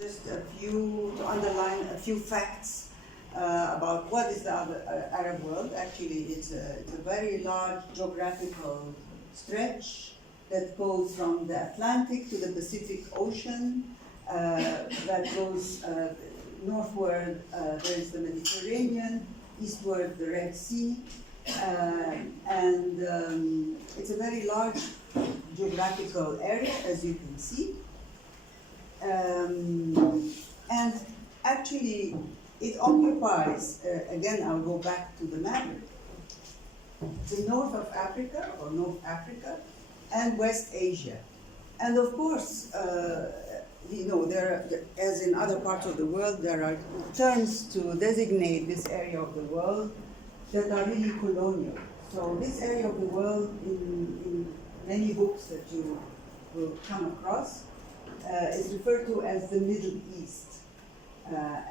Just to underline a few facts about what is the Arab world. Actually, it's a very large geographical stretch that goes from the Atlantic to the Pacific Ocean, that goes northward, there is the Mediterranean, eastward the Red Sea, and it's a very large geographical area, as you can see. And actually, it occupies, again, I'll go back to the map, the north of Africa, or North Africa, and West Asia. And of course, there are, as in other parts of the world, there are terms to designate this area of the world that are really colonial. So this area of the world, in many books that you will come across, is referred to as the Middle East.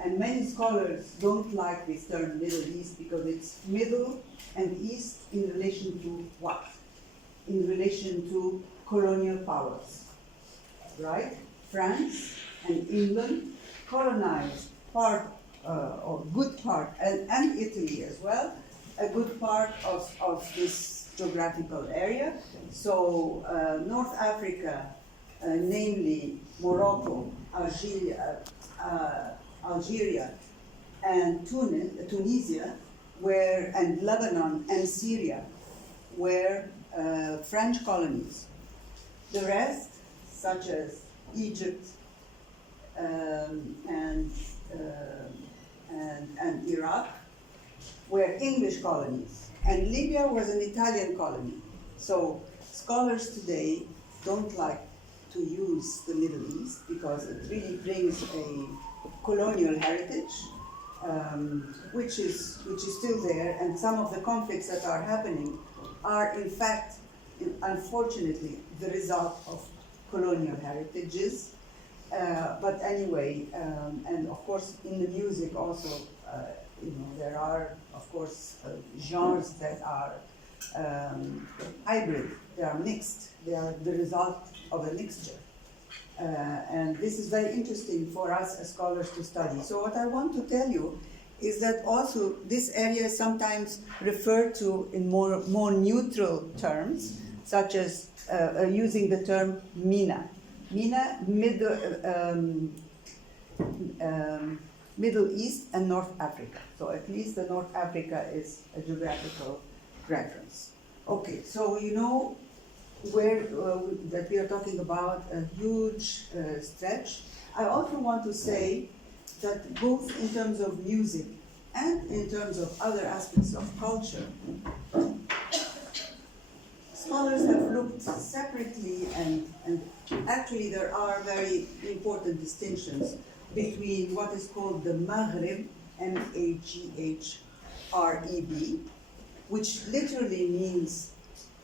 And many scholars don't like this term Middle East because it's Middle and East in relation to what? In relation to colonial powers, right? France and England colonized part, or good part, and Italy as well, a good part of this geographical area. So North Africa, namely Morocco, Algeria, and Tunisia, and Lebanon and Syria were French colonies. The rest, such as Egypt and Iraq, were English colonies, and Libya was an Italian colony. So scholars today don't like to use the Middle East because it really brings a colonial heritage, which is still there, and some of the conflicts that are happening are in fact, unfortunately, the result of colonial heritages. But anyway, and of course in the music also, there are of course genres that are hybrid, they are mixed, they are the result of a mixture. And this is very interesting for us as scholars to study. So what I want to tell you is that also this area is sometimes referred to in more neutral terms, such as using the term MENA. MENA, Middle East and North Africa. So at least the North Africa is a geographical reference. Okay, so you know where that we are talking about a huge stretch. I also want to say that both in terms of music and in terms of other aspects of culture, scholars have looked separately, and actually there are very important distinctions between what is called the Maghreb, M-A-G-H-R-E-B, which literally means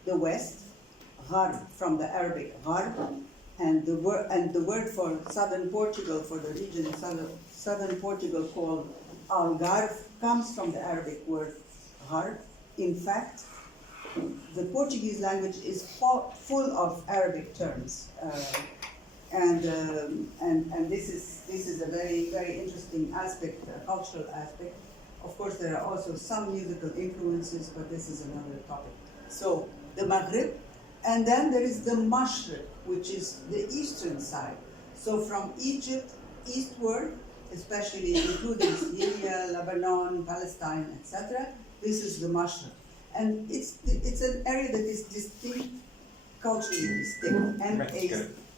the West, Gharb, from the Arabic Gharb, and the word for southern Portugal, for the region of southern Portugal called Algarve, comes from the Arabic word Gharb. In fact, the Portuguese language is full of Arabic terms, and this is a very, very interesting aspect, a cultural aspect. Of course, there are also some musical influences, but this is another topic. So the Maghreb, and then there is the Mashriq, which is the eastern side. So from Egypt eastward, especially including Syria, Lebanon, Palestine, etc., this is the Mashriq. And it's an area that is distinct, culturally distinct,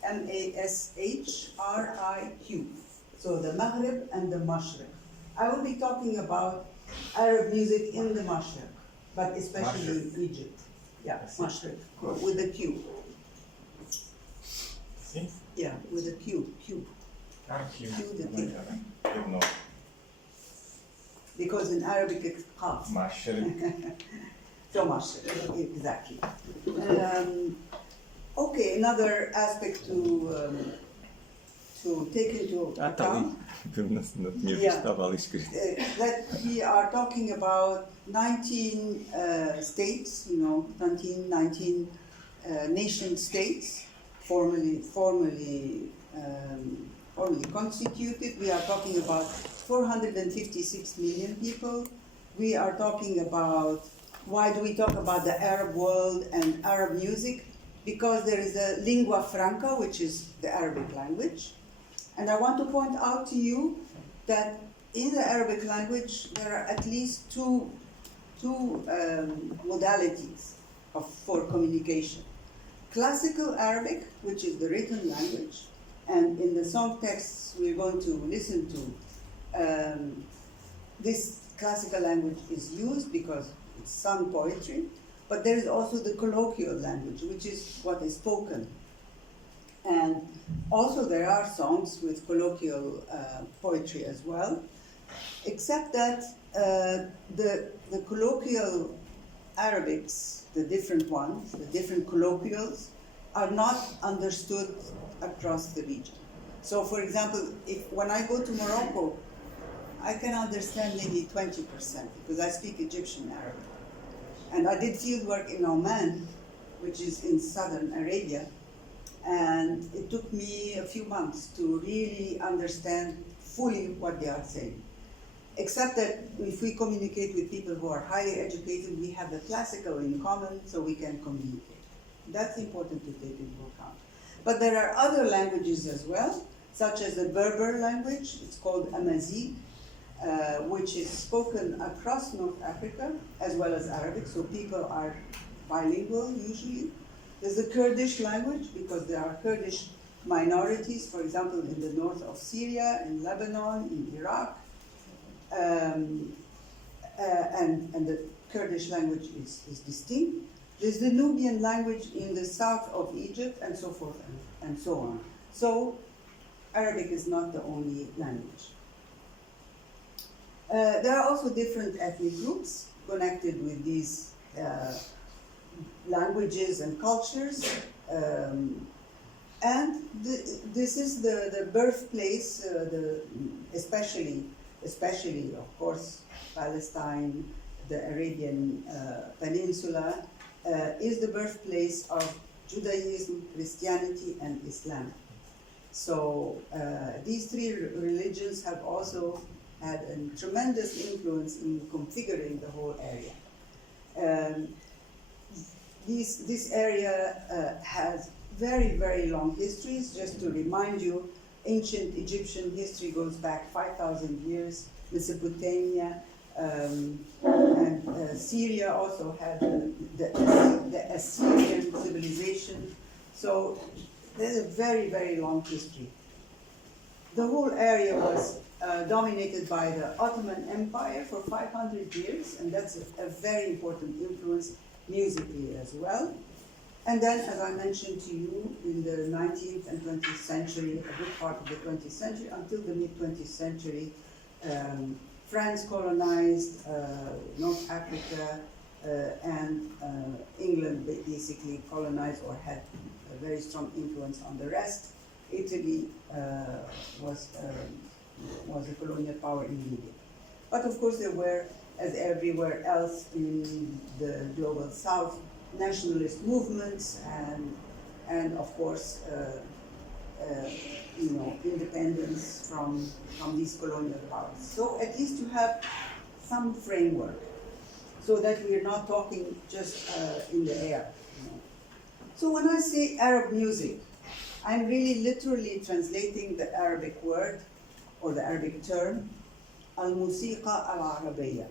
M-A-S-H-R-I-Q. So the Maghreb and the Mashriq. I will be talking about Arab music in the Mashriq, but especially in Egypt. Yeah, Mashriq, with a Q. See? Yeah, with a Q. Q the thing. Because in Arabic it's Qaf. Mashriq. So Mashriq, exactly. Okay, another aspect to take into account. That we are talking about 19 states, 19 nation states, formerly formally constituted. We are talking about 456 million people. We are talking about, why do we talk about the Arab world and Arab music? Because there is a lingua franca, which is the Arabic language. And I want to point out to you that in the Arabic language, there are at least two modalities for communication. Classical Arabic, which is the written language, and in the song texts we're going to listen to, this classical language is used because it's sung poetry, but there is also the colloquial language, which is what is spoken. And also there are songs with colloquial poetry as well, except that the colloquial Arabics, the different ones, the different colloquials, are not understood across the region. So for example, when I go to Morocco, I can understand maybe 20% because I speak Egyptian Arabic. And I did field work in Oman, which is in southern Arabia, and it took me a few months to really understand fully what they are saying. Except that if we communicate with people who are highly educated, we have the classical in common, so we can communicate. That's important to take into account. But there are other languages as well, such as the Berber language. It's called Amazigh, which is spoken across North Africa, as well as Arabic, so people are bilingual usually. There's the Kurdish language, because there are Kurdish minorities, for example, in the north of Syria, in Lebanon, in Iraq, and the Kurdish language is distinct. There's the Nubian language in the south of Egypt, and so forth and so on. So Arabic is not the only language. There are also different ethnic groups connected with these languages and cultures. And this is the birthplace, especially, of course, Palestine, the Arabian Peninsula, is the birthplace of Judaism, Christianity, and Islam. So these three religions have also had a tremendous influence in configuring the whole area. This area has very, very long histories. Just to remind you, ancient Egyptian history goes back 5,000 years. Mesopotamia and Syria also had the Assyrian civilization. So there's a very, very long history. The whole area was dominated by the Ottoman Empire for 500 years, and that's a very important influence musically as well. And then, as I mentioned to you, in the 19th and 20th century, a good part of the 20th century, until the mid-20th century, France colonized North Africa, and England basically colonized or had a very strong influence on the rest. Italy was a colonial power in Libya. But of course there were, as everywhere else in the global south, nationalist movements and of course independence from these colonial powers. So at least you have some framework so that we're not talking just in the air. So when I say Arab music, I'm really literally translating the Arabic word or the Arabic term, al-musiqa al-arabiyya.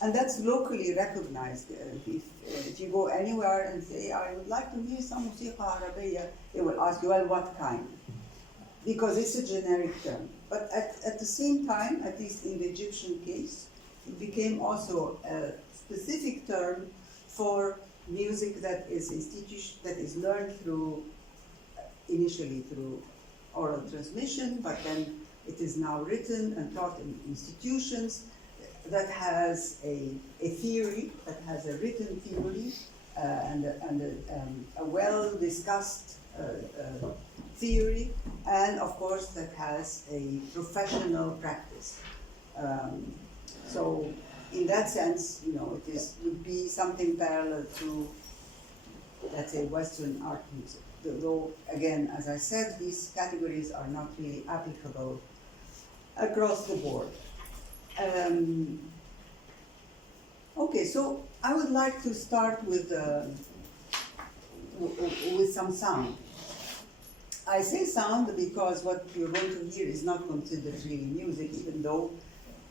And that's locally recognized. If you go anywhere and say, I would like to hear some musiqa arabiyya, they will ask you, well, what kind? Because it's a generic term. But at the same time, at least in the Egyptian case, it became also a specific term for music that is learned initially through oral transmission, but then it is now written and taught in institutions, that has a theory, that has a written theory, and a well-discussed theory, and of course that has a professional practice. So in that sense, it would be something parallel to, let's say, Western art music. though, again, as I said, these categories are not really applicable across the board. Okay, so I would like to start with some sound. I say sound because what you're going to hear is not considered really music, even though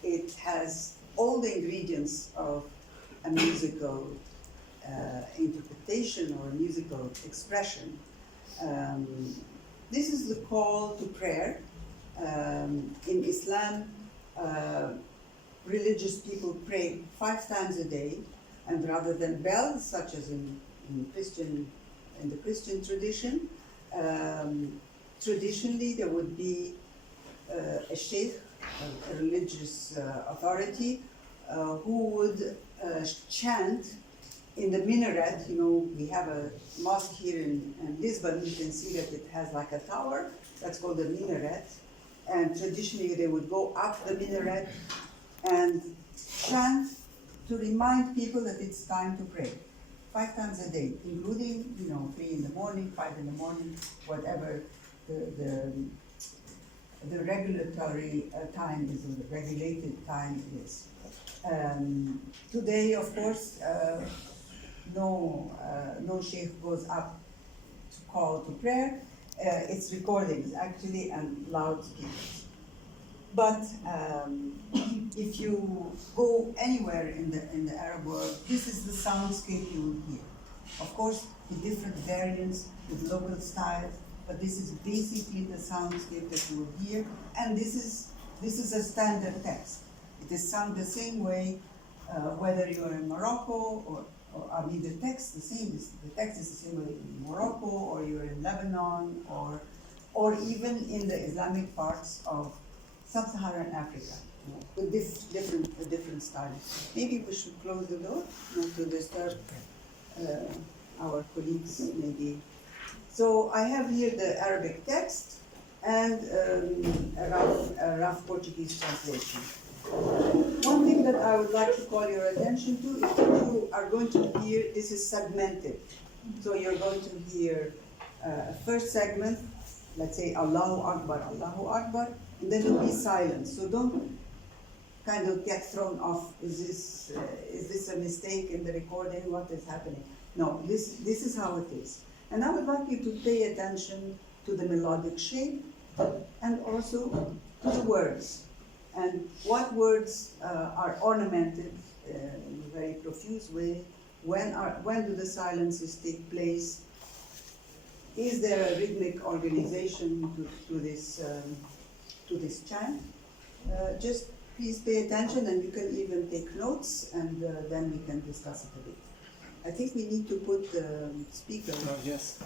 it has all the ingredients of a musical interpretation or a musical expression. This is the call to prayer. In Islam, religious people pray 5 times a day, and rather than bells, such as in the Christian tradition, traditionally there would be a sheikh, a religious authority, who would chant in the minaret. You know, we have a mosque here in Lisbon. You can see that it has like a tower. That's called a minaret. And traditionally they would go up the minaret and chant to remind people that it's time to pray. 5 times a day, including, 3 in the morning, 5 in the morning, whatever the regulatory time is, or the regulated time is. Today, of course, no sheikh goes up to call to prayer. It's recordings, actually, and loudspeakers. But if you go anywhere in the Arab world, this is the soundscape you will hear. Of course, with different variants, with local styles, but this is basically the soundscape that you will hear. And this is a standard text. It is sung the same way, whether you are in Morocco or I mean, the text is the text is the same way in Morocco, or you're in Lebanon, or even in the Islamic parts of Sub-Saharan Africa, with different styles. Maybe we should close the door, not to disturb our colleagues, maybe. So I have here the Arabic text and a rough Portuguese translation. One thing that I would like to call your attention to is that you are going to hear, this is segmented. So you're going to hear a first segment, let's say Allahu Akbar, and then there'll be silence. So don't kind of get thrown off. Is this a mistake in the recording? What is happening? No, this is how it is. And I would like you to pay attention to the melodic shape and also to the words. And what words are ornamented in a very profuse way? When do the silences take place? Is there a rhythmic organization to this chant? Just please pay attention, and you can even take notes, and then we can discuss it a bit. I think we need to put the speaker. Oh, yes.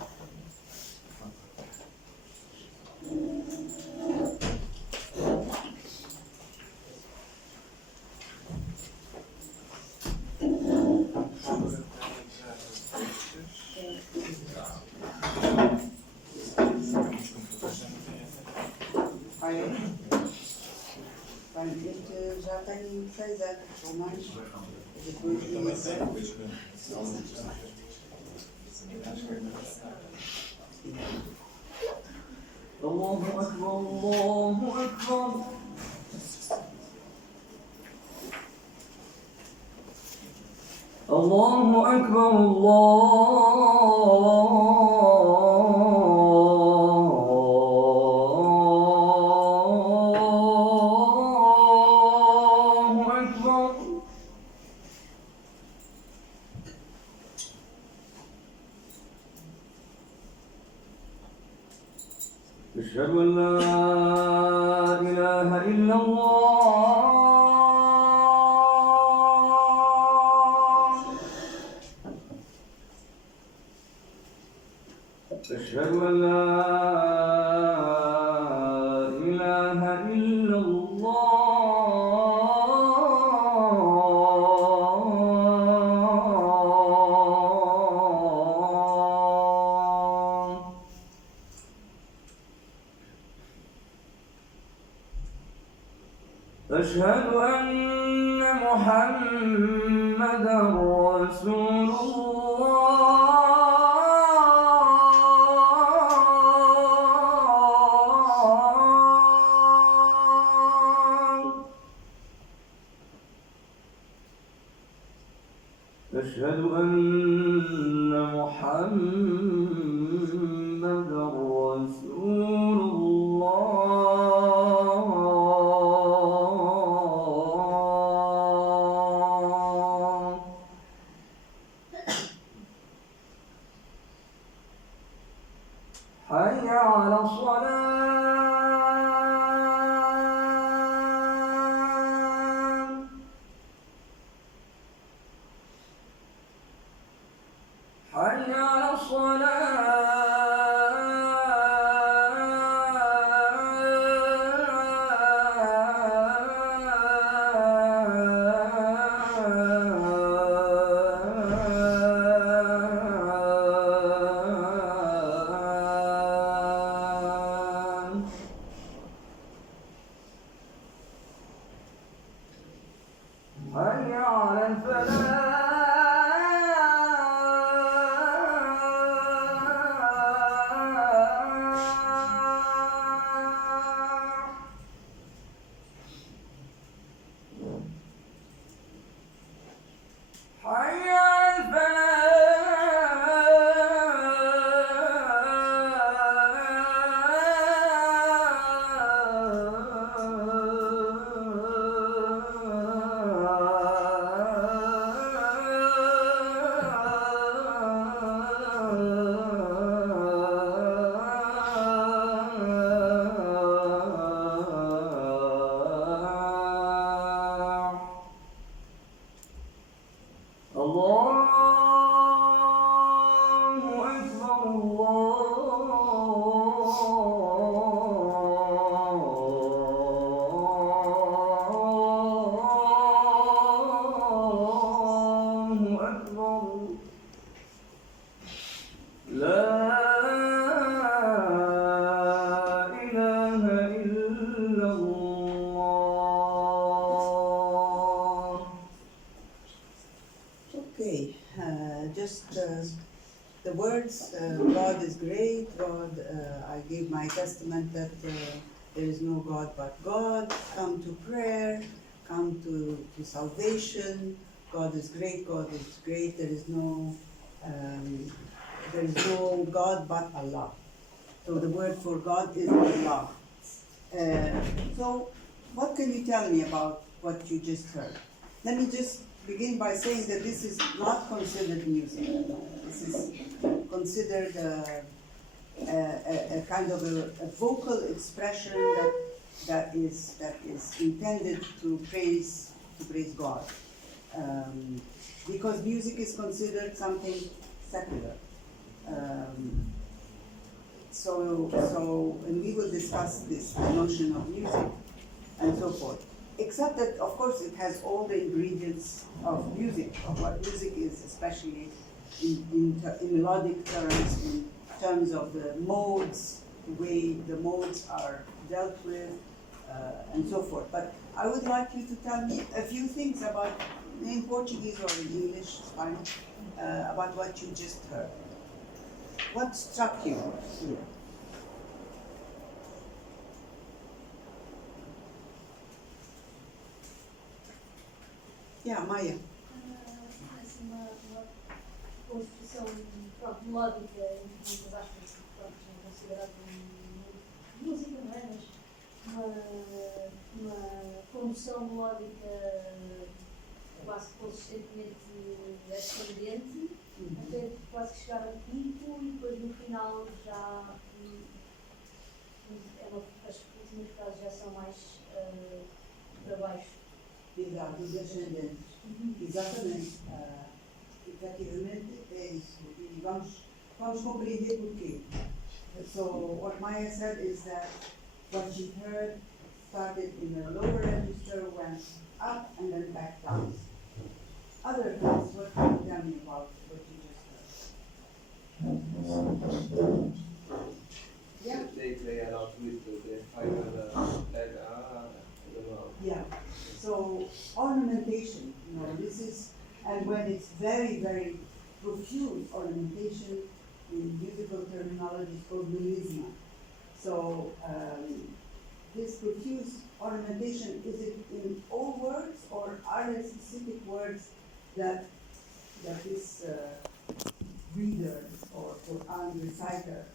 Já tenho 6 anos ou mais. Depois de Allahu Akbar, Allahu Akbar. Allahu Akbar, Allahu Akbar. أشهد أن لا إله إلا الله. أشهد أن لا إله إلا الله. أشهد أن محمدا رسول الله. أشهد أن محمدا رسول الله حي على الصلاة حي على الصلاة حي على الفلاح حي على الفلاح الله أكبر الله أكبر لا إله إلا الله Okay, just the words, God is great, God, I give my testament that there is no God but God, come to prayer, come to salvation, God is great, there is no God but Allah. So the word for God is Allah. So what can you tell me about what you just heard? Let me just begin by saying that this is not considered music. This is considered a kind of a vocal expression that is intended to praise God, because music is considered something secular. And we will discuss this notion of music and so forth. Except that, of course, it has all the ingredients of music, of what music is, especially in melodic terms, in terms of the modes, the way the modes are dealt with, and so forth. But I would like you to tell me a few things about, in Portuguese or in English, it's fine, about what you just heard. What struck you here? Yeah, Maya. Assim, uma construção melódica, em muitas aspas, não considerado música, não é? Mas uma condução melódica quase consistentemente ascendente, até quase chegar ao pico e depois no final já as últimas frases já são mais para baixo. Exato, os ascendentes. Exatamente. Efetivamente é isso. E vamos compreender porquê. So what Maya said is that what she heard started in a lower register, went up and then back down. Other things, what can you tell me about what you just heard? Yeah. They play a lot with the final letter. I don't know. Yeah. So ornamentation, this is, and when it's very, very profuse ornamentation, in musical terminology is called melisma. So this profuse ornamentation, is it in all words or are there specific words that that this reader or Quran reciter,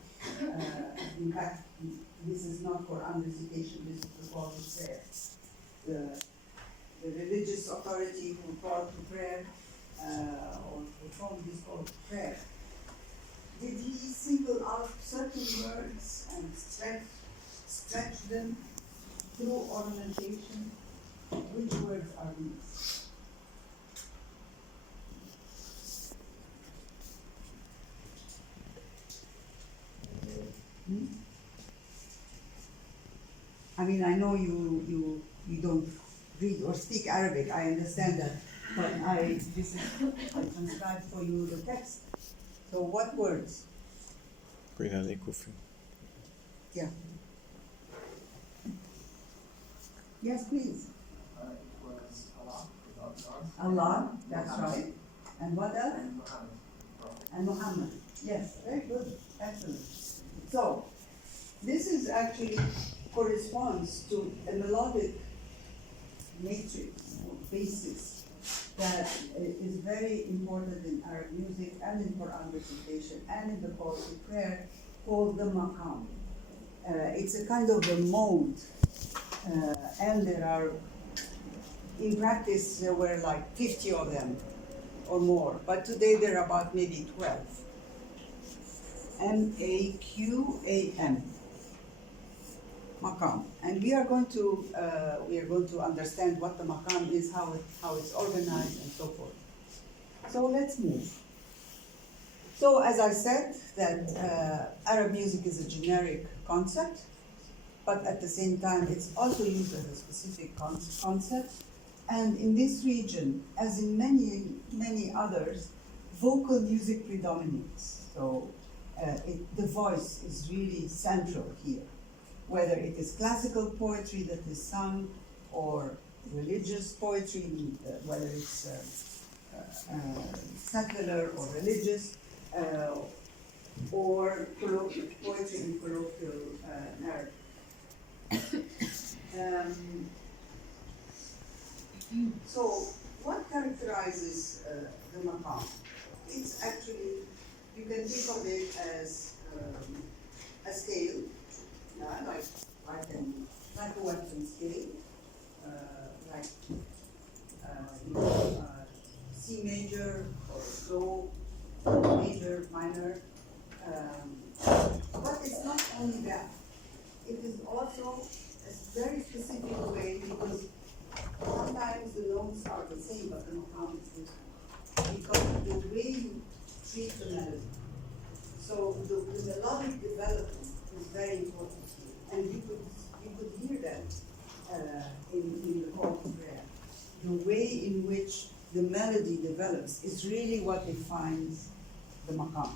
in fact, this is not Quran recitation, this is the call to prayer. The religious authority who called to prayer, or performed this call to prayer, did he single out certain words and stretch them through ornamentation? Which words are these? I mean, I know you don't read or speak Arabic, I understand that, but I transcribed for you the text. So what words? Yeah. Yes, please. It was Allah, without God. Allah, that's right. And what else? And Muhammad. And Muhammad. Yes, very good. Excellent. So, this is actually corresponds to a melodic matrix or basis that is very important in Arab music and in Quran recitation and in the call to prayer, called the maqam. It's a kind of a mode, and there are, in practice, there were like 50 of them or more, but today there are about maybe 12. M-A-Q-A-M. Maqam, and we are going to understand what the maqam is, how it's organized, and so forth. So let's move. So as I said, that Arab music is a generic concept, but at the same time it's also used as a specific concept. And in this region, as in many others, vocal music predominates. So the voice is really central here. Whether it is classical poetry that is sung, or religious poetry, whether it's secular or religious, or poetry in colloquial narrative. So, what characterizes the maqam? It's actually, you can think of it as a scale. Like a Western scale, like C major or Do, major, minor. But it's not only that. It is also a very specific way, because sometimes the notes are the same, but the maqam is different. Because the way you treat the melody. So the melodic development is very important. And you could hear that in the call to prayer. The way in which the melody develops is really what defines the maqam.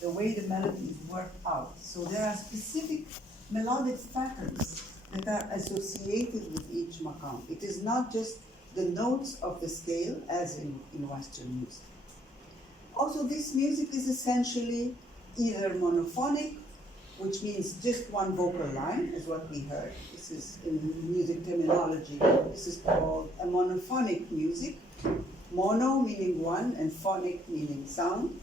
The way the melody is worked out. So there are specific melodic patterns that are associated with each maqam. It is not just the notes of the scale as in Western music. Also, this music is essentially either monophonic, which means just one vocal line, is what we heard. This is in music terminology. This is called a monophonic music. Mono meaning one, and phonic meaning sound.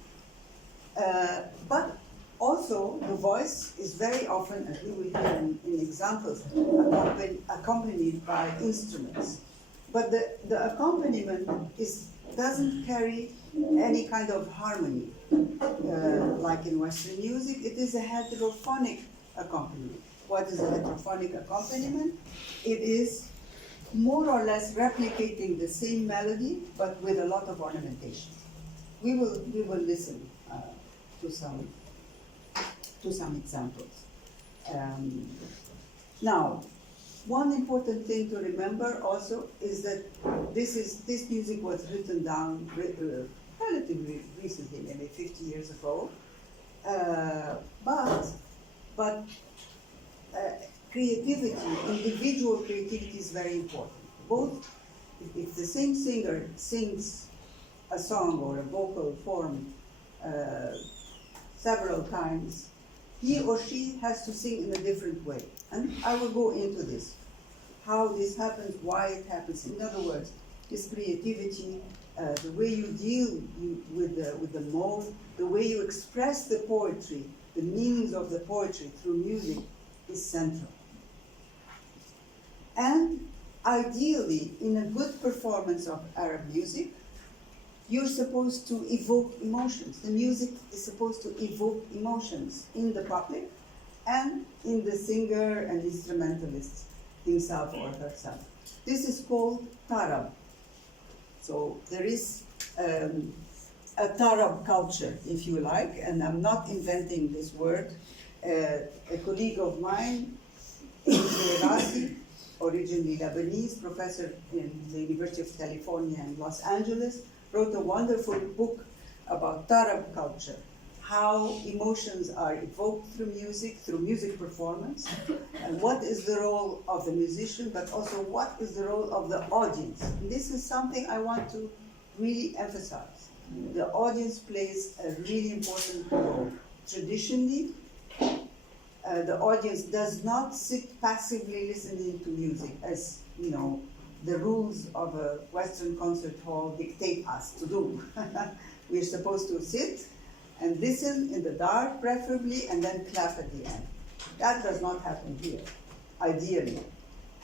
But also, the voice is very often, as we will hear in examples, accompanied by instruments. But the accompaniment doesn't carry any kind of harmony. Like in Western music, it is a heterophonic accompaniment. What is a heterophonic accompaniment? It is more or less replicating the same melody, but with a lot of ornamentation. We will listen to some examples. Now, one important thing to remember also is that this music was written down relatively recently, maybe 50 years ago. But creativity, individual creativity is very important. Both, if the same singer sings a song or a vocal form several times, he or she has to sing in a different way. And I will go into this, how this happens, why it happens. In other words, this creativity the way you deal with the mode, the way you express the poetry, the meanings of the poetry through music is central. And ideally, in a good performance of Arab music, you're supposed to evoke emotions. The music is supposed to evoke emotions in the public and in the singer and instrumentalist himself or herself. This is called tarab. So there is a tarab culture, if you like, and I'm not inventing this word. A colleague of mine, Rasi, originally Lebanese, professor in the University of California in Los Angeles, wrote a wonderful book about Tarab culture, how emotions are evoked through music performance, and what is the role of the musician, but also what is the role of the audience. And this is something I want to really emphasize. The audience plays a really important role. Traditionally, the audience does not sit passively listening to music, as you know, the rules of a Western concert hall dictate us to do. We're supposed to sit and listen in the dark, preferably, and then clap at the end. That does not happen here, ideally.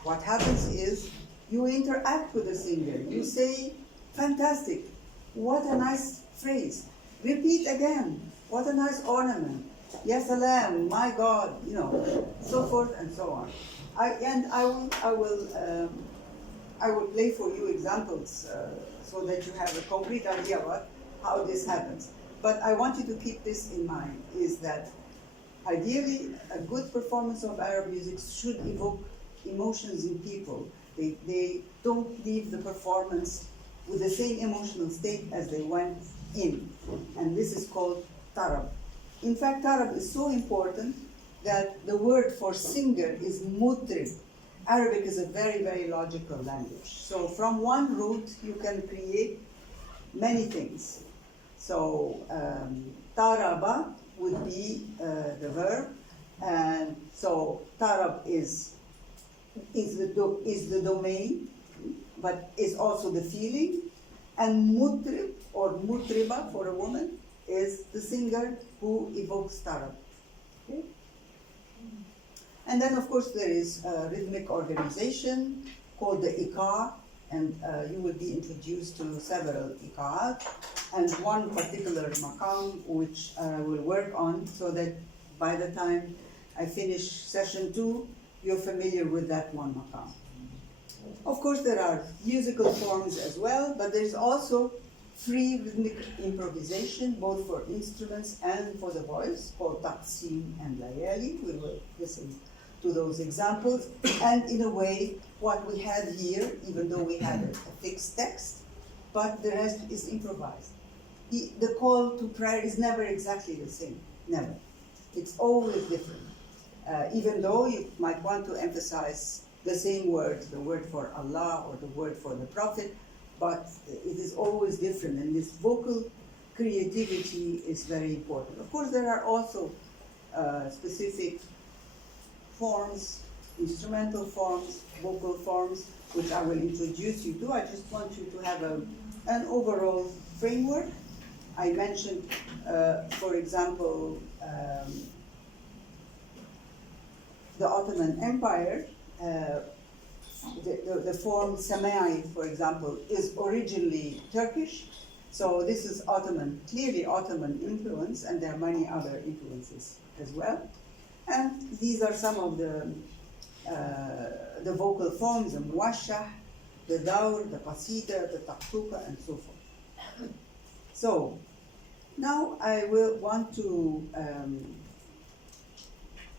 What happens is you interact with the singer. You say, fantastic, what a nice phrase. Repeat again, what a nice ornament. Yes, salam, my God, you know, so forth and so on. I will play for you examples so that you have a concrete idea about how this happens. But I want you to keep this in mind, is that ideally a good performance of Arab music should evoke emotions in people. They don't leave the performance with the same emotional state as they went in. And this is called tarab. In fact, tarab is so important that the word for singer is mutrib. Arabic is a very, very logical language. So from one root, you can create many things. So taraba would be the verb, and so tarab is the domain, but is also the feeling, and mutrib or mutriba for a woman is the singer who evokes tarab. Okay? And then, of course, there is a rhythmic organization called the iqa, and you will be introduced to several iqa'at, and one particular maqam which I will work on so that by the time I finish session 2, you're familiar with that one maqam. Of course, there are musical forms as well, but there's also free rhythmic improvisation, both for instruments and for the voice, called taqsim and layali. We will listen to those examples. And in a way, what we had here, even though we had a fixed text, but the rest is improvised. The call to prayer is never exactly the same, never. It's always different. Even though you might want to emphasize the same word, the word for Allah or the word for the Prophet, but it is always different, and this vocal creativity is very important. Of course, there are also specific forms, instrumental forms, vocal forms, which I will introduce you to. I just want you to have an overall framework. I mentioned, for example, the Ottoman Empire. The form Samai, for example, is originally Turkish. So this is Ottoman, clearly Ottoman influence, and there are many other influences as well. And these are some of the vocal forms, the muwashah, the dawr, the qasida, the taqtuqa, and so forth. So now I will want to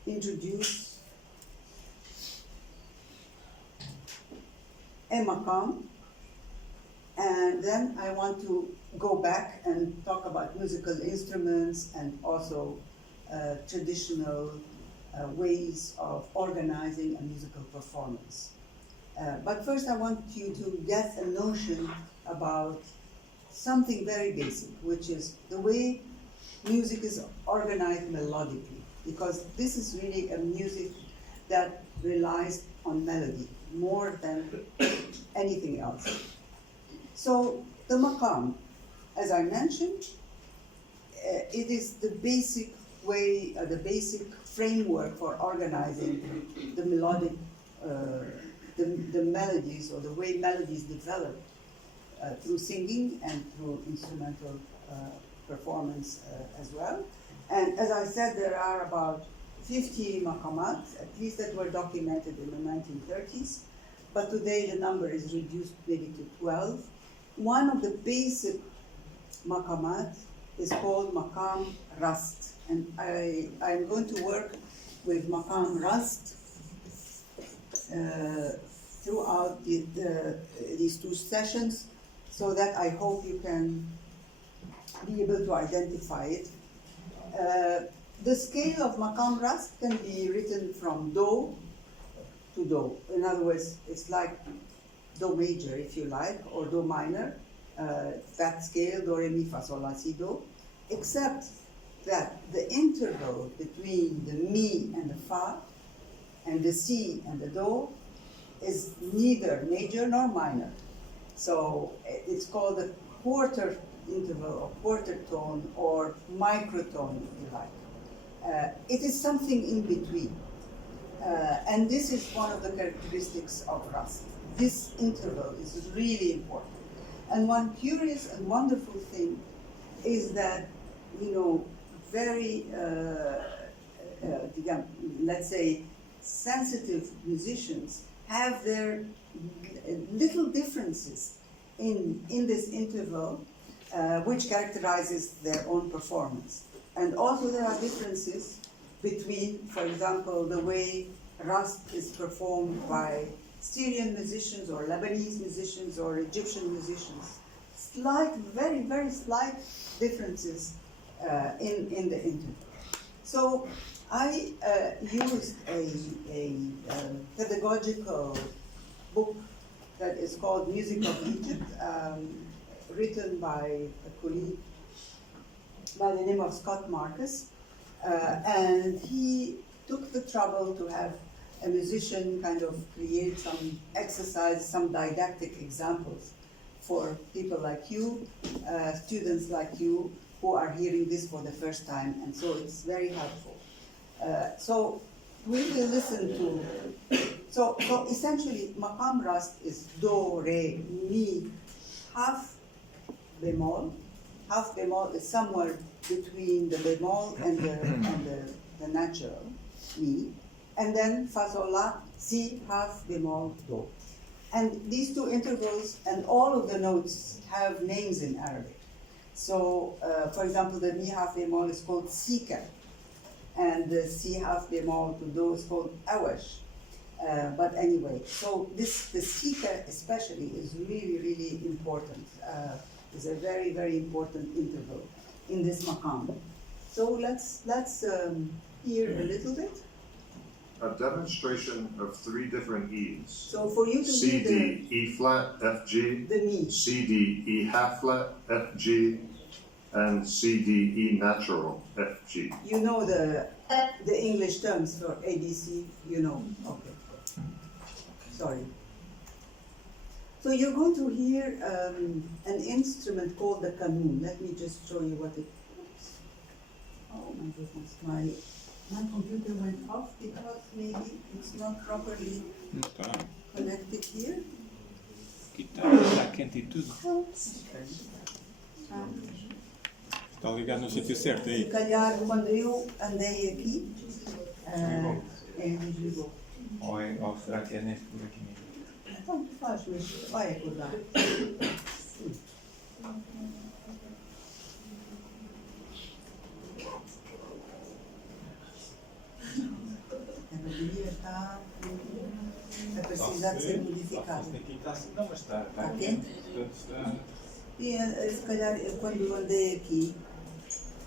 introduce a maqam, and then I want to go back and talk about musical instruments and also traditional ways of organizing a musical performance. But first I want you to get a notion about something very basic, which is the way music is organized melodically, because this is really a music that relies on melody more than anything else. So the maqam, as I mentioned, it is the basic way, the basic framework for organizing the melodic, the melodies, or the way melodies develop through singing and through instrumental performance as well. And as I said, there are about 50 maqamat, at least that were documented in the 1930s, but today the number is reduced maybe to 12. One of the basic maqamat is called maqam rast, and I'm going to work with maqam rast throughout these two sessions, so that I hope you can be able to identify it. The scale of maqam rast can be written from do to do. In other words, it's like do major, if you like, or do minor, that scale, do, re, mi, fa, sol, la, si, do, except that the interval between the mi and the fa, and the si and the do, is neither major nor minor. So it's called a quarter interval, or quarter tone, or microtone, if you like. It is something in between. And this is one of the characteristics of rast. This interval is really important. And one curious and wonderful thing is that, very, let's say, sensitive musicians have their little differences in this interval, which characterizes their own performance. And also there are differences between, for example, the way rast is performed by Syrian musicians or Lebanese musicians or Egyptian musicians. Slight, very, very slight differences in the interval. So I used a pedagogical book that is called Music of Egypt, written by a colleague by the name of Scott Marcus, and he took the trouble to have a musician kind of create some exercise, some didactic examples for people like you, students like you, who are hearing this for the first time, and so it's very helpful. So we will listen to, so essentially maqam rast is do, re, mi, half bemol. Half bemol is somewhere between the bemol and the natural mi, and then fa, sol, la, si, half bemol, do. And these two intervals and all of the notes have names in Arabic. So, for example, the mi half bemol is called sika, and the si half bemol to do is called awash. But anyway, so the sika especially is really, really important. Is a very, very important interval in this maqam. So let's hear a little bit. A demonstration of 3 different E's. So for you to C, hear D, E flat, F, G, the mi. C, D, E half flat, F, G, and C, D, E natural, F, G. You know the English terms for ABC, you know. Okay. Sorry. So you're going to hear an instrument called the kanun. Let me just show you what it is. Oh my goodness, my computer went off because maybe it's not properly connected here. Está quente e tudo. Está ligado no sítio certo aí. Se calhar quando eu andei aqui, ele desligou. Ou será que é neste por aqui mesmo? Então faz, mas vai acordar. A bateria está a precisar de ser modificada. Não, mas está quente? E se calhar quando andei aqui,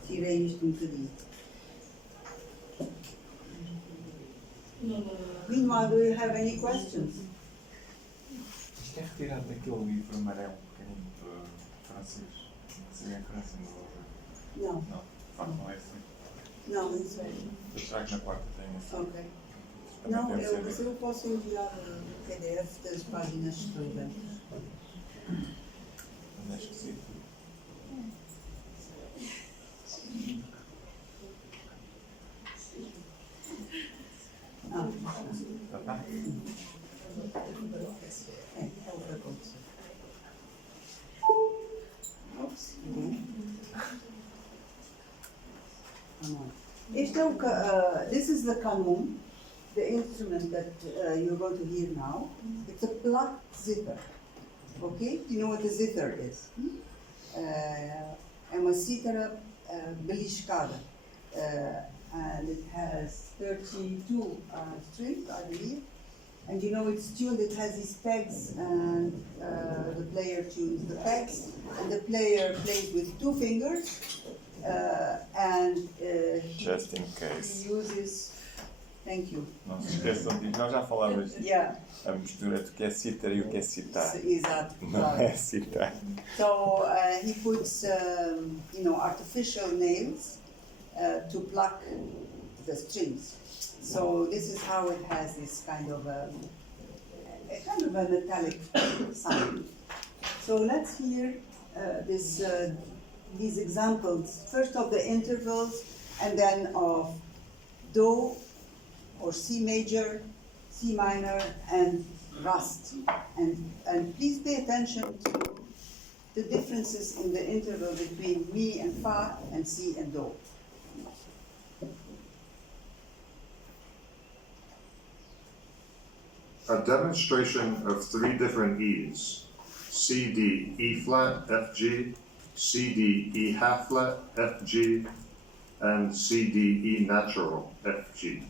tirei isto um bocadinho. Meanwhile, do you have any questions? Isto é retirado daquele livro amarelo pequenino francês. Seria em França, Não. Não é assim. Não, isso é. Eu será que na quarta tem assim? Ok. Não, eu posso enviar um PDF das páginas que estão dentro. Não é esquisito. Tá, tá? Oops. This is the kanun, the instrument that you're going to hear now. It's a plucked zither. Okay? You know what a zither is? É uma cítara beliscada. And it has 32 strings, I believe. And you know it's tuned, it has these pegs, and the player tunes the pegs, and the player plays with 2 fingers, and he Just in case. uses, thank you, Não se esqueçam disso. Nós já falámos yeah, a mistura do que é cítara e o que é citar. exato. Não é citar. So he puts, artificial nails to pluck the strings. So this is how it has this kind of a metallic sound. So let's hear these examples, first of the intervals, and then of Do or C major, C minor, and Rust. And please pay attention to the differences in the interval between Mi and Fa and Si and Do. A demonstration of 3 different E's: C, D, E flat, F, G, C, D, E half flat, F, G, and C, D, E natural, F, G.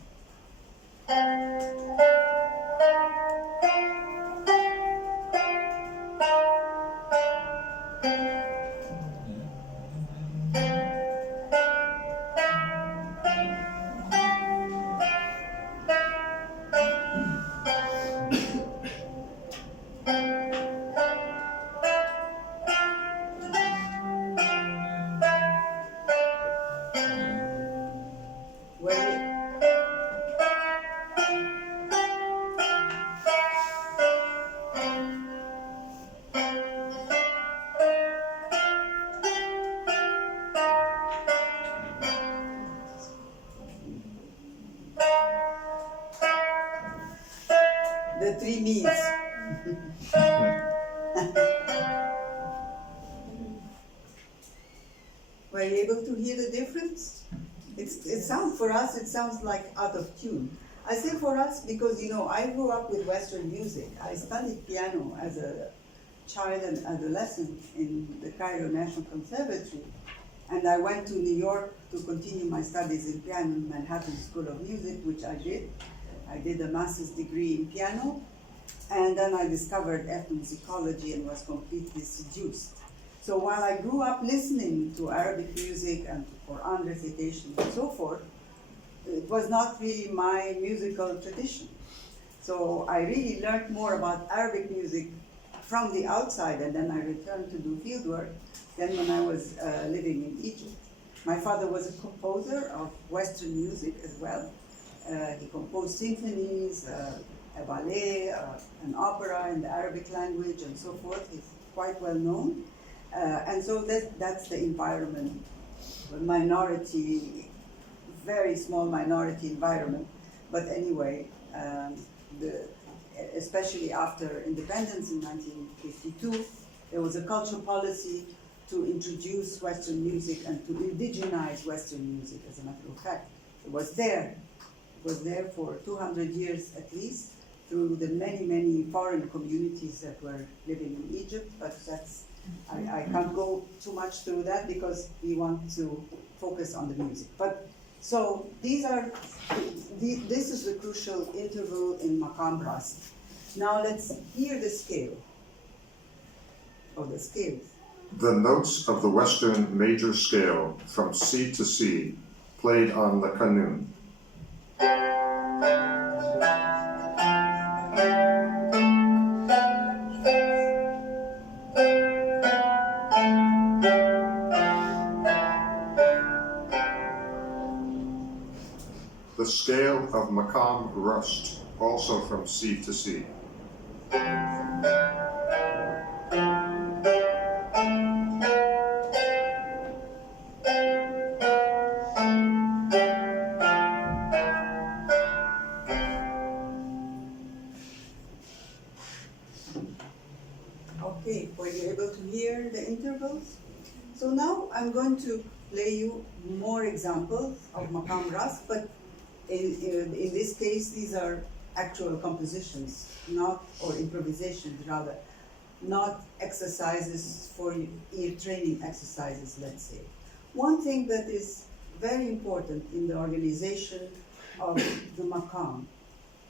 The 3 Mi's. Were you able to hear the difference? For us, it sounds like out of tune. I say for us because, I grew up with Western music. I studied piano as a child and adolescent in the Cairo National Conservatory. And I went to New York to continue my studies in piano in Manhattan School of Music, which I did. I did a master's degree in piano, and then I discovered ethnomusicology and was completely seduced. So while I grew up listening to Arabic music and Quran recitation and so forth, it was not really my musical tradition. So I really learned more about Arabic music from the outside, and then I returned to do fieldwork than when I was living in Egypt. My father was a composer of Western music as well. He composed symphonies, a ballet, an opera in the Arabic language, and so forth. He's quite well known. And so that's the environment, a minority, very small minority environment. But anyway, especially after independence in 1952, there was a cultural policy to introduce Western music and to indigenize Western music, as a matter of fact. It was there. It was there for 200 years at least, through the many, many foreign communities that were living in Egypt, but I can't go too much through that because we want to focus on the music. But so this is the crucial interval in Maqam Rast. Now let's hear the scale, or the scales. The notes of the Western major scale from C to C, played on the kanun. The scale of Maqam Rast, also from C to C. Okay, were you able to hear the intervals? So now I'm going to play you more examples of maqam ras, but in this case, these are actual compositions, not, or improvisations rather, not exercises for ear training exercises, let's say. One thing that is very important in the organization of the maqam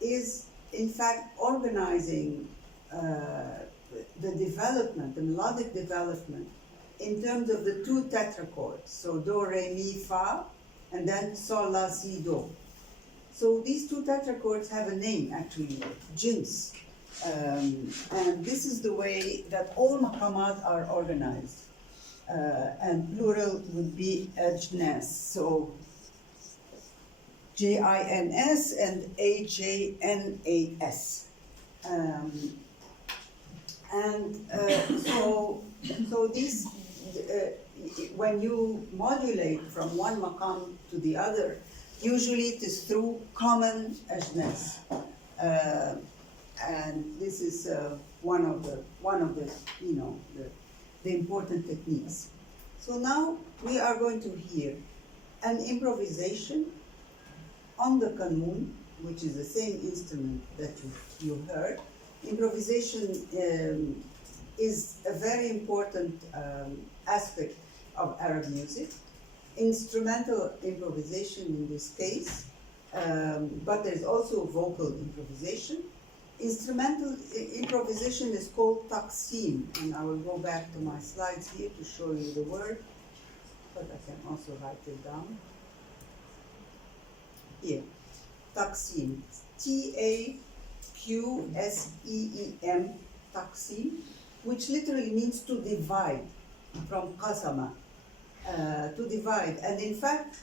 is, in fact, organizing the development, the melodic development, in terms of the two tetrachords, so do, re, mi, fa, and then sol, la, si, do. So these two tetrachords have a name, actually, jins. And this is the way that all maqamat are organized. And plural would be ajnas. So J-I-N-S and A-J-N-A-S. So these, when you modulate from one maqam to the other, usually it is through common ajnas. And this is one of the you know, the important techniques. So now we are going to hear an improvisation on the qanun, which is the same instrument that you heard. Improvisation is a very important aspect of Arab music. Instrumental improvisation in this case, but there's also vocal improvisation. Instrumental improvisation is called taqsim, and I will go back to my slides here to show you the word, but I can also write it down. Here, taqsim, T-A-Q-S-E-E-M, taqsim, which literally means to divide, from qasama, to divide. And in fact,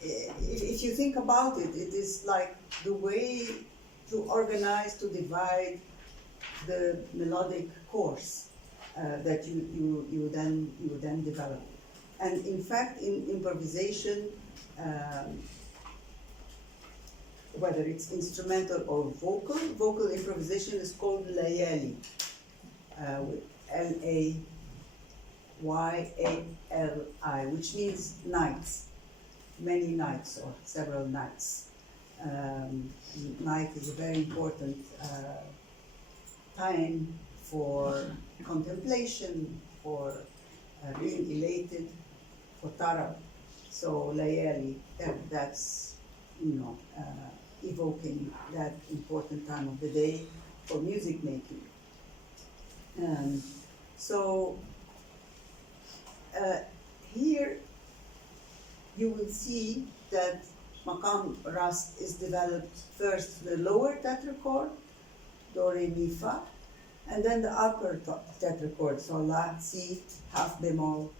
if you think about it, it is like the way to organize, to divide the melodic course that you then develop. And in fact, in improvisation, whether it's instrumental or vocal improvisation is called layali, with L-A-Y-A-L-I, which means nights, many nights or several nights. Night is a very important time for contemplation, for being elated, for tarab. So layali, that's, you know, evoking that important time of the day for music making. Here you will see that maqam ras is developed first the lower tetrachord, do, re, mi, fa, and then the upper tetrachord, so la, si, half bemol,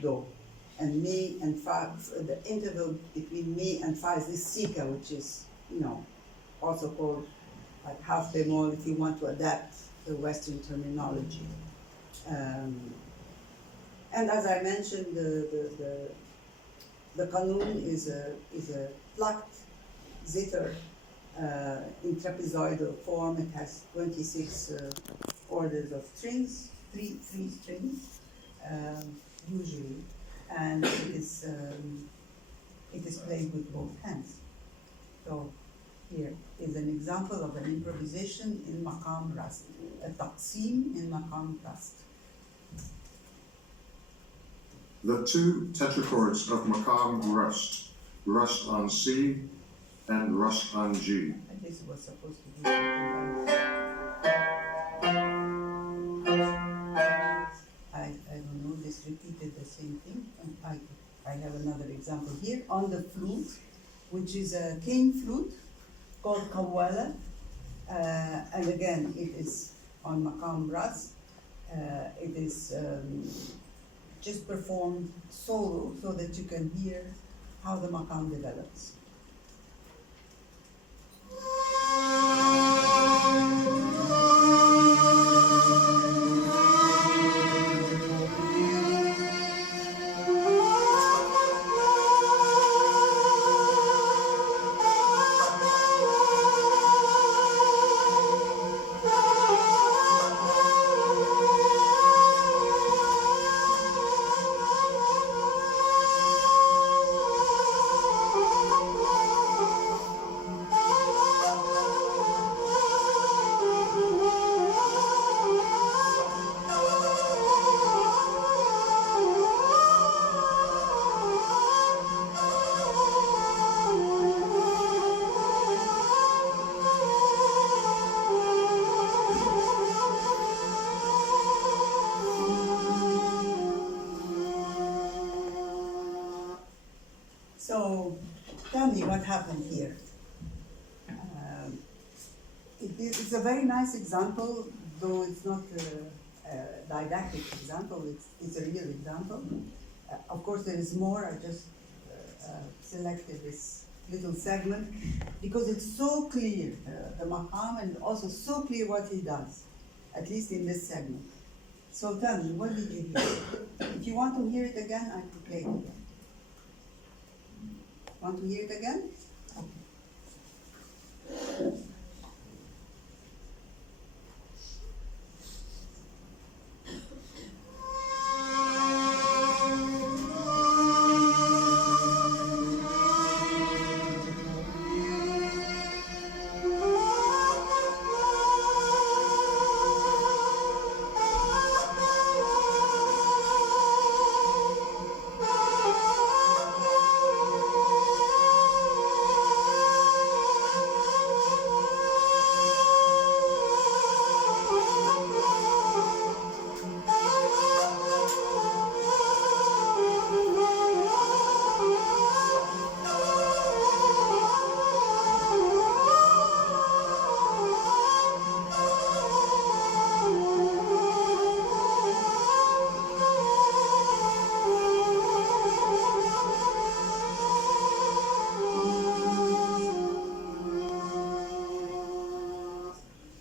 do. And mi and fa, the interval between mi and fa is this sika, which is, you know, also called like half bemol if you want to adapt the Western terminology. And as I mentioned, the qanun is a plucked zither in trapezoidal form. It has 26 orders of strings, three strings usually, and it is played with both hands. So here is an example of an improvisation in maqam rast, a taqsim in maqam rast. The two tetrachords of maqam rust, rust on C and rust on G. And this was supposed to be. I don't know, this repeated the same thing. And I have another example here on the flute, which is a cane flute called qawwala. And again, it is on maqam ras. It is just performed solo so that you can hear how the maqam develops. what happened here. It's a very nice example, though it's not a didactic example, it's a real example. Of course, there is more, I just selected this little segment because it's so clear, the maqam, and also so clear what he does, at least in this segment. So tell me, what did you hear? If you want to hear it again, I could play it again. Want to hear it again? Okay.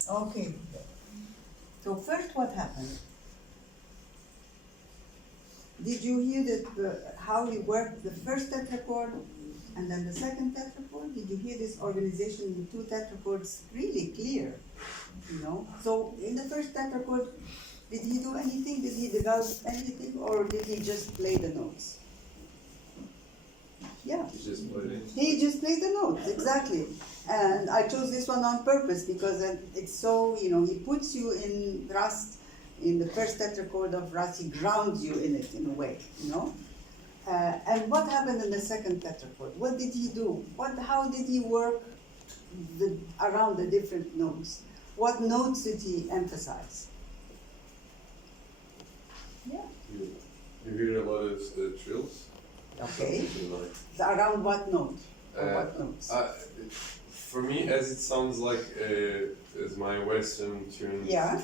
Okay, so first what happened? Did you hear that how he worked the first tetrachord and then the second tetrachord? Did you hear this organization in two tetrachords really clear? You know, so in the first tetrachord, did he do anything? Did he develop anything, or did he just play the notes? Yeah. He just played it. He just played the notes, exactly. And I chose this one on purpose because it's so, you know, he puts you in Rast, in the first tetrachord of Rast, he grounds you in it in a way, you know. And what happened in the second tetrachord? What did he do? How did he work around the different notes? What notes did he emphasize? Yeah. You hear a lot of trills. Okay. Something like- Around what note? Or Uh, what notes? For me, as it sounds like as my Western tuned, Yeah,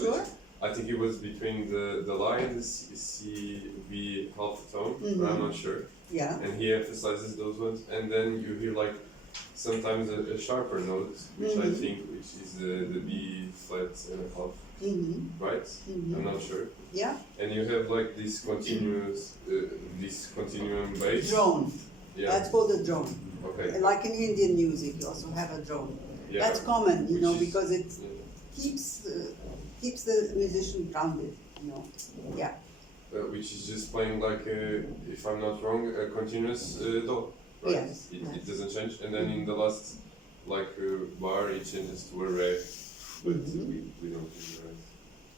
sure. I think it was between the La and the C, B half tone, but I'm not sure. Yeah. And he emphasizes those ones, and then you hear like sometimes a sharper note, which I think is the B flat and a half, Mm-hmm. right? I'm not sure. Yeah. And you have like this continuous, this continuum bass. Drone. Yeah. That's called a drone. Okay. Like in Indian music, you also have a drone. Yeah. That's common, you Which know, is- because it yeah. keeps the musician grounded, you know. Yeah. Which is just playing like, if I'm not wrong, a continuous do. Right? Yes, It yes. doesn't change, and then in the last like bar it changes to a re, but we don't do the re.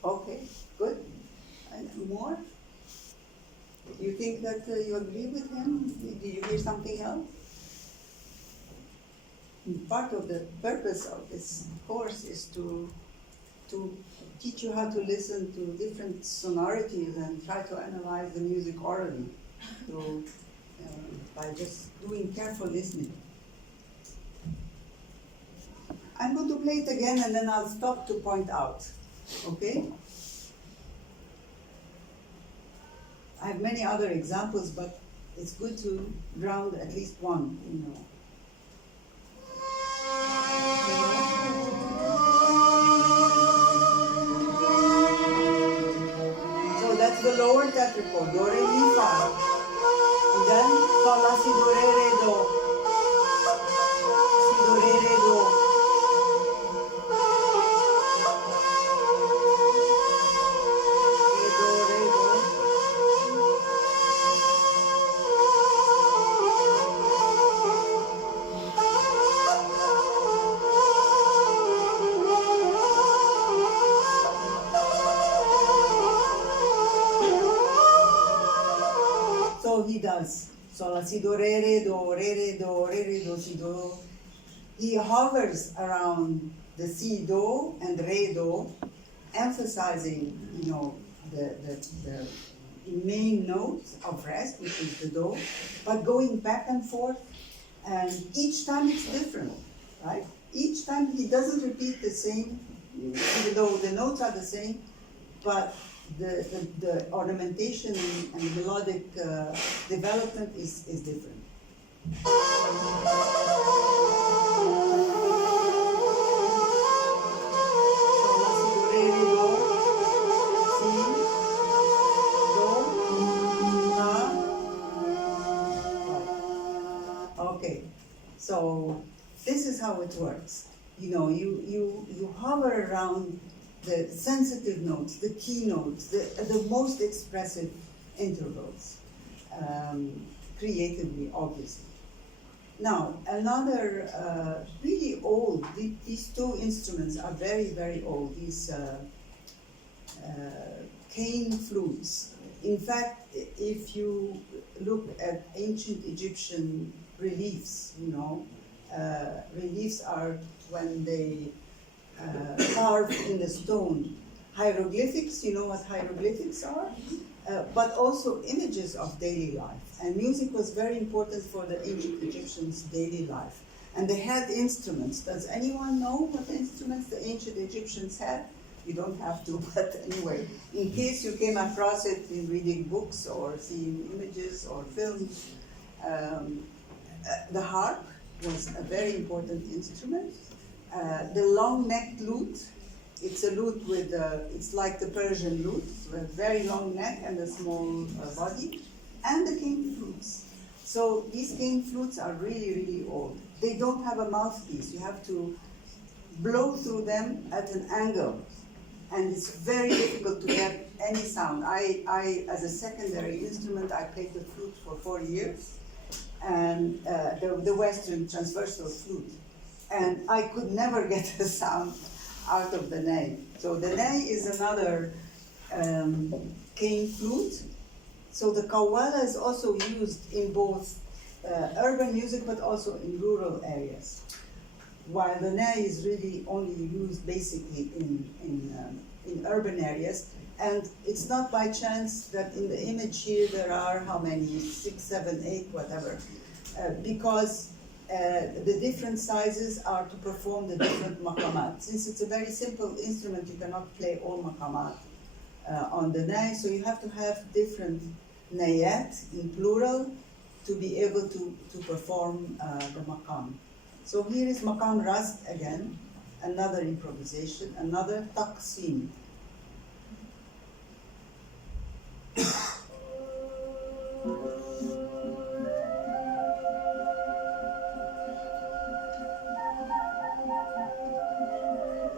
Okay, good. And more? You think that you agree with him? Do you hear something else? Part of the purpose of this course is to teach you how to listen to different sonorities and try to analyze the music orally by just doing careful listening. I'm going to play it again and then I'll stop to point out, okay? I have many other examples, but it's good to ground at least one, you know. So that's the lower tetrachord, do, re, mi, fa. And then fa, la, si, do, re, do. Si, do, re, do. Re, do, re, do. So he does. So la, si, do, re, do, re, do, re, do, si, do. He hovers around the si, do, and re, do, emphasizing, you know, the main note of rest, which is the do, but going back and forth And each time it's different, right? Each time he doesn't repeat the same, even though the notes are the same, but the ornamentation and the melodic development is different. Okay, so this is how it works. You know, you hover around the sensitive notes, the key notes, the most expressive intervals, creatively, obviously. Now, another really old, these two instruments are very, very old, these cane flutes. In fact, if you look at ancient Egyptian reliefs, you know, reliefs are when they carve in the stone hieroglyphics, you know what hieroglyphics are? But also images of daily life. And music was very important for the ancient Egyptians' daily life. And they had instruments. Does anyone know what instruments the ancient Egyptians had? You don't have to, but anyway, in case you came across it in reading books or seeing images or films, the harp was a very important instrument. The long-necked lute, it's a lute with, it's like the Persian lute, with a very long neck and a small body, and the cane flutes. So these cane flutes are really, really old. They don't have a mouthpiece. You have to blow through them at an angle, and it's very difficult to get any sound. I as a secondary instrument, I played the flute for 4 years, and the Western transversal flute. And I could never get a sound out of the ney. So the ney is another cane flute. So the kawala is also used in both urban music, but also in rural areas. While the ney is really only used basically in urban areas. And it's not by chance that in the image here there are how many, 6, 7, 8, whatever, because the different sizes are to perform the different maqamat. Since it's a very simple instrument, you cannot play all maqamat on the ney, so you have to have different nayat in plural to be able to perform the maqam. So here is maqam rast again, another improvisation, another taqsim.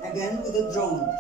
Again with a drone.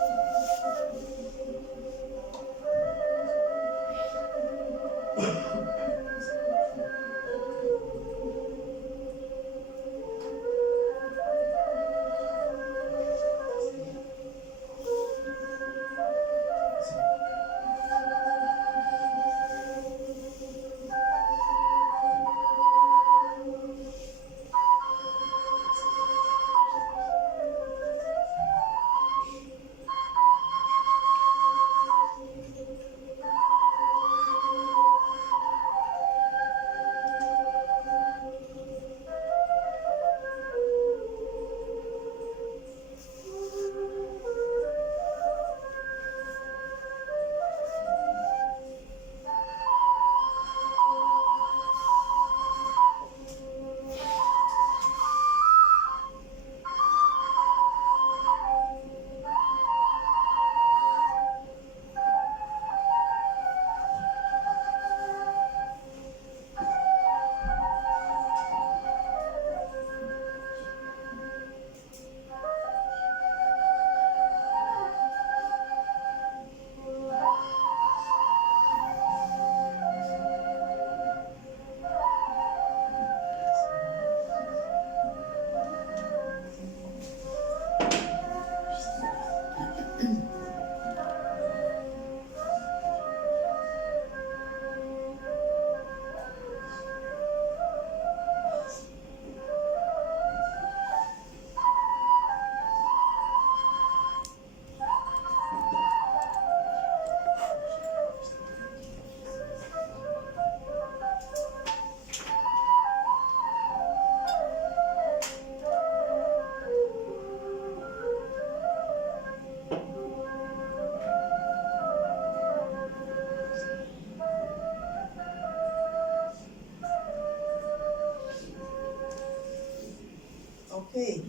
Okay,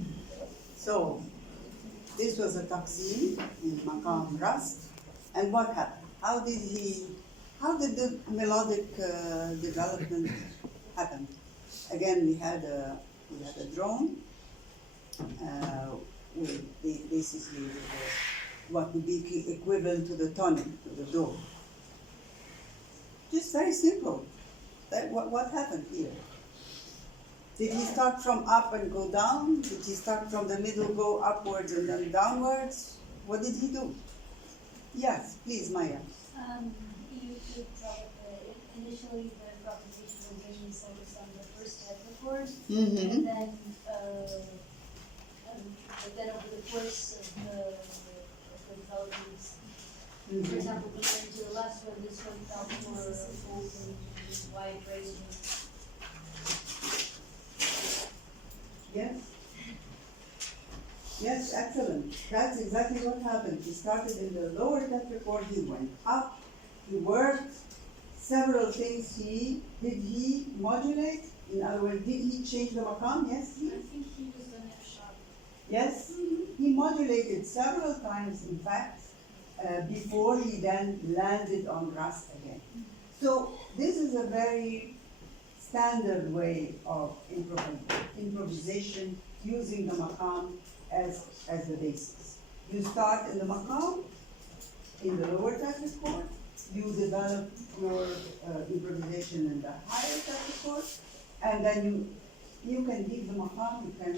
so this was a taqsim in Maqam Rast, and what happened? How did the melodic development happen? Again, we had a drone with basically what would be equivalent to the tonic, to the do. Just very simple. What happened here? Did he start from up and go down? Did he start from the middle, go upwards and then downwards? What did he do? Yes, please, Maya. You could initially the improvisation was being focused on the first tetrachord, Mm-hmm. and then but then over the course of the development, for example, compared to the last one, this one felt more open, wide ranging. Yes. Yes, excellent. That's exactly what happened. He started in the lower tetrachord, he went up, he worked several things. Did he modulate? In other words, did he change the maqam? Yes, I think he was an F sharp. yes. He modulated several times, in fact, before he then landed on Rast again. So this is a very standard way of improvisation using the maqam as the basis. You start in the maqam, in the lower tetrachord, you develop your improvisation in the higher tetrachord, and then you can leave the maqam, you can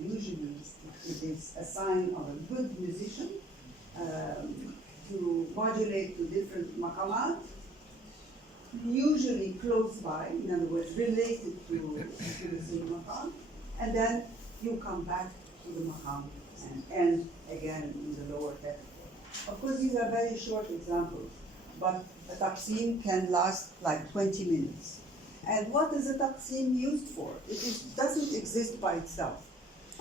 usually it is a sign of a good musician to modulate to different maqamat, usually close by, in other words, related to the same maqam, and then you come back to the maqam and end again in the lower tetrachord. Of course, these are very short examples, but a taqsim can last like 20 minutes. And what is a taqsim used for? It doesn't exist by itself.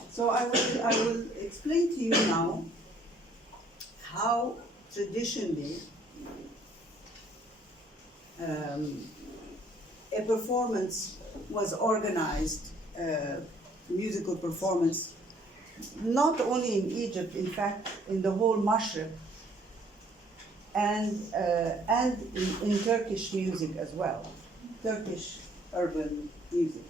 So I will explain to you now how traditionally a performance was organized, musical performance, not only in Egypt, in fact, in the whole Maghreb, and in Turkish music as well, Turkish urban music.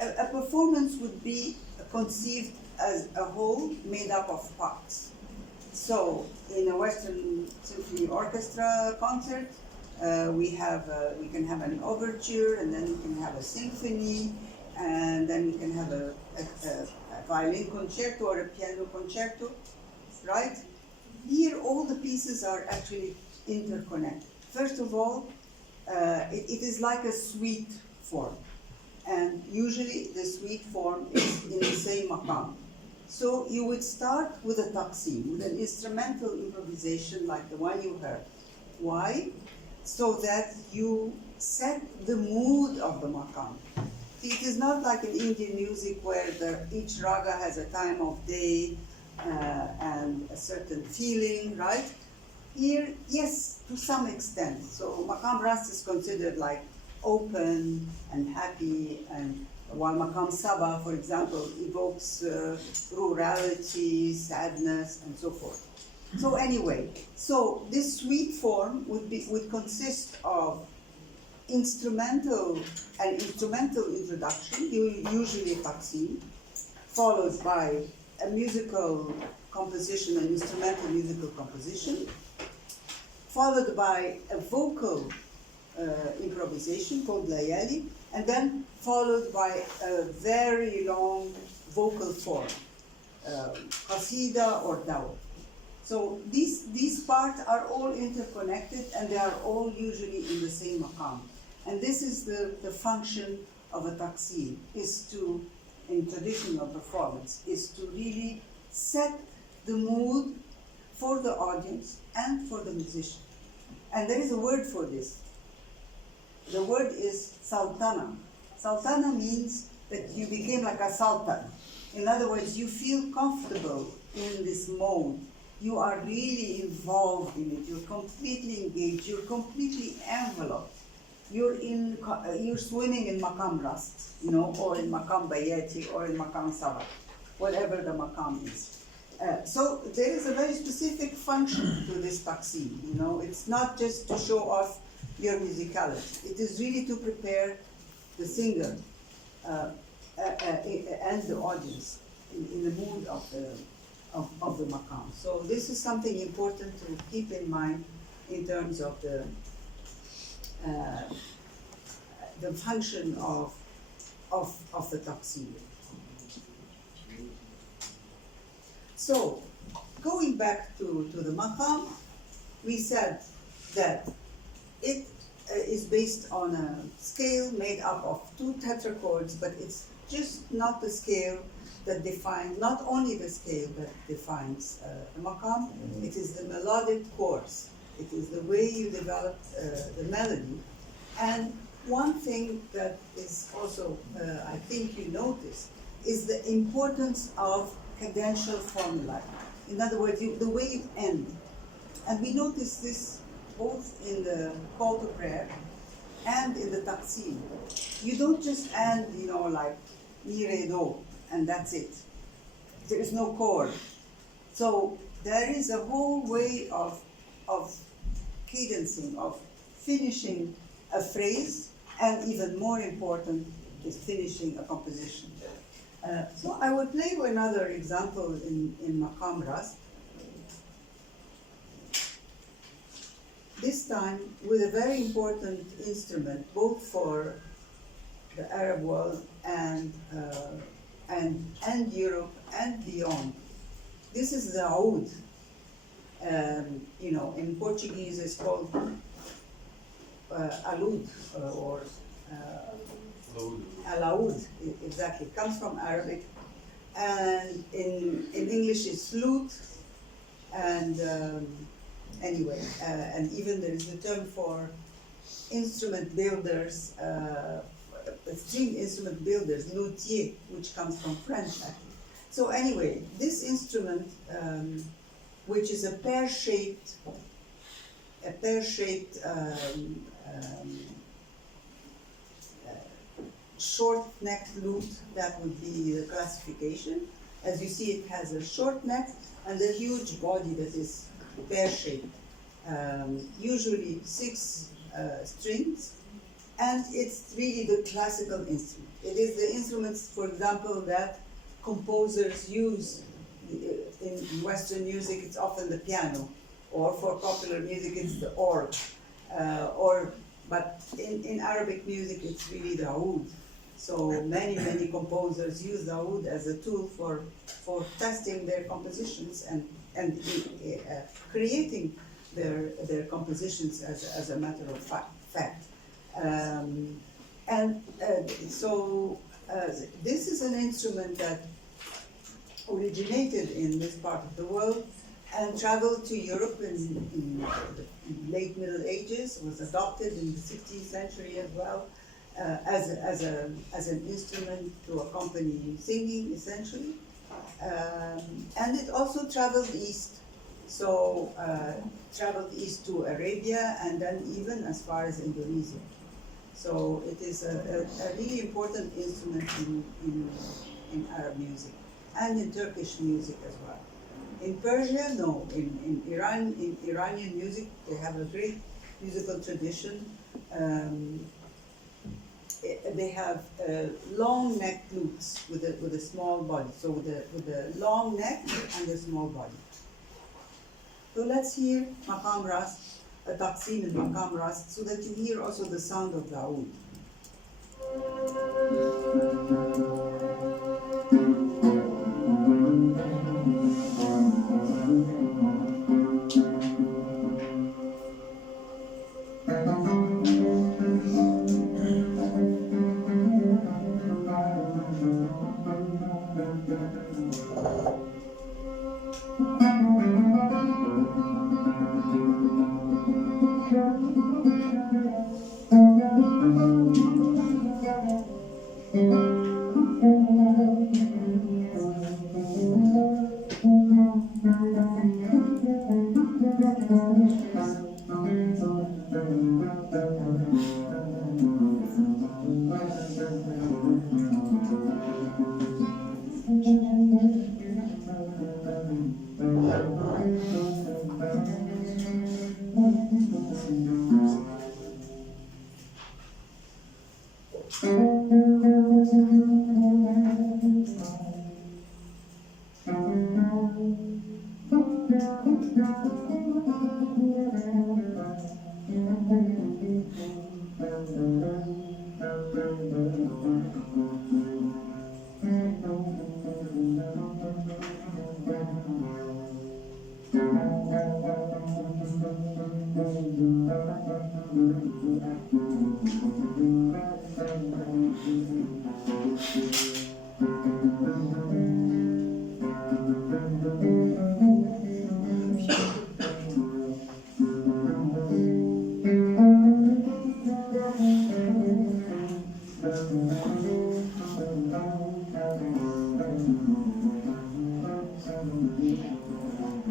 A performance would be conceived as a whole made up of parts. So, in a Western Symphony Orchestra concert, we can have an overture, and then we can have a symphony, and then we can have a violin concerto or a piano concerto, right? Here, all the pieces are actually interconnected. First of all, it is like a suite form, and usually the suite form is in the same maqam. So you would start with a taqsim, with an instrumental improvisation like the one you heard. Why? So that you set the mood of the maqam. See, it is not like in Indian music where each raga has a time of day and a certain feeling, right? Here, yes, to some extent. So maqam rast is considered like open and happy, and while maqam saba, for example, evokes rurality, sadness, and so forth. So anyway, so this suite form would consist of instrumental introduction, usually a taqsim, followed by a musical composition, an instrumental musical composition, followed by a vocal improvisation called layali, and then followed by a very long vocal form, qasida or dawa. So these parts are all interconnected, and they are all usually in the same maqam. And this is the function of a taqsim, in traditional performance, is to really set the mood for the audience and for the musician. And there is a word for this. The word is sultana. Sultana means that you became like a sultan. In other words, you feel comfortable in this mode, you are really involved in it, you're completely engaged, you're completely enveloped. You're swimming in maqam rast, or in maqam bayati, or in maqam sala, whatever the maqam is. So there is a very specific function to this taqsim, it's not just to show off your musicality. It is really to prepare the singer and the audience in the mood of the maqam. So this is something important to keep in mind in terms of the function of the taqsim. So, going back to the maqam, we said that it is based on a scale made up of 2 tetrachords, but it's just not the scale that defines, not only the scale that defines the maqam, it is the melodic course. It is the way you develop the melody. And one thing that is also, I think you notice, is the importance of cadential formulae. In other words, the way you end. And we notice this both in the call to prayer and in the taqsim. You don't just end, like mi, re, do, and that's it. There is no chord. So there is a whole way of cadencing, of finishing a phrase, and even more important is finishing a composition. So I will play you another example in maqam rast. This time with a very important instrument, both for the Arab world and Europe and beyond. This is the oud. In Portuguese it's called alud or alaud. Exactly, it comes from Arabic, and in English it's flute, and anyway, and even there is a term for instrument builders, string instrument builders, luthier, which comes from French actually. So anyway, this instrument, which is a pear-shaped short-necked lute, that would be the classification. As you see, it has a short neck and a huge body that is pear-shaped, usually 6 strings, and it's really the classical instrument. It is the instruments, for example, that composers use. In Western music, it's often the piano, or for popular music, it's the org, but in Arabic music, it's really the oud. So many composers use the oud as a tool for testing their compositions and creating their compositions as a matter of fact. So this is an instrument that originated in this part of the world and traveled to Europe in the late Middle Ages, was adopted in the 16th century as well, as an instrument to accompany singing, essentially. And it also traveled east. So traveled east to Arabia and then even as far as Indonesia. So it is a really important instrument in Arab music and in Turkish music as well. In Persia, no. In Iranian music, they have a great musical tradition. They have long neck lutes with a small body. So with a long neck and a small body. So let's hear maqam rast, a taqsim in maqam rast, so that you hear also the sound of the oud.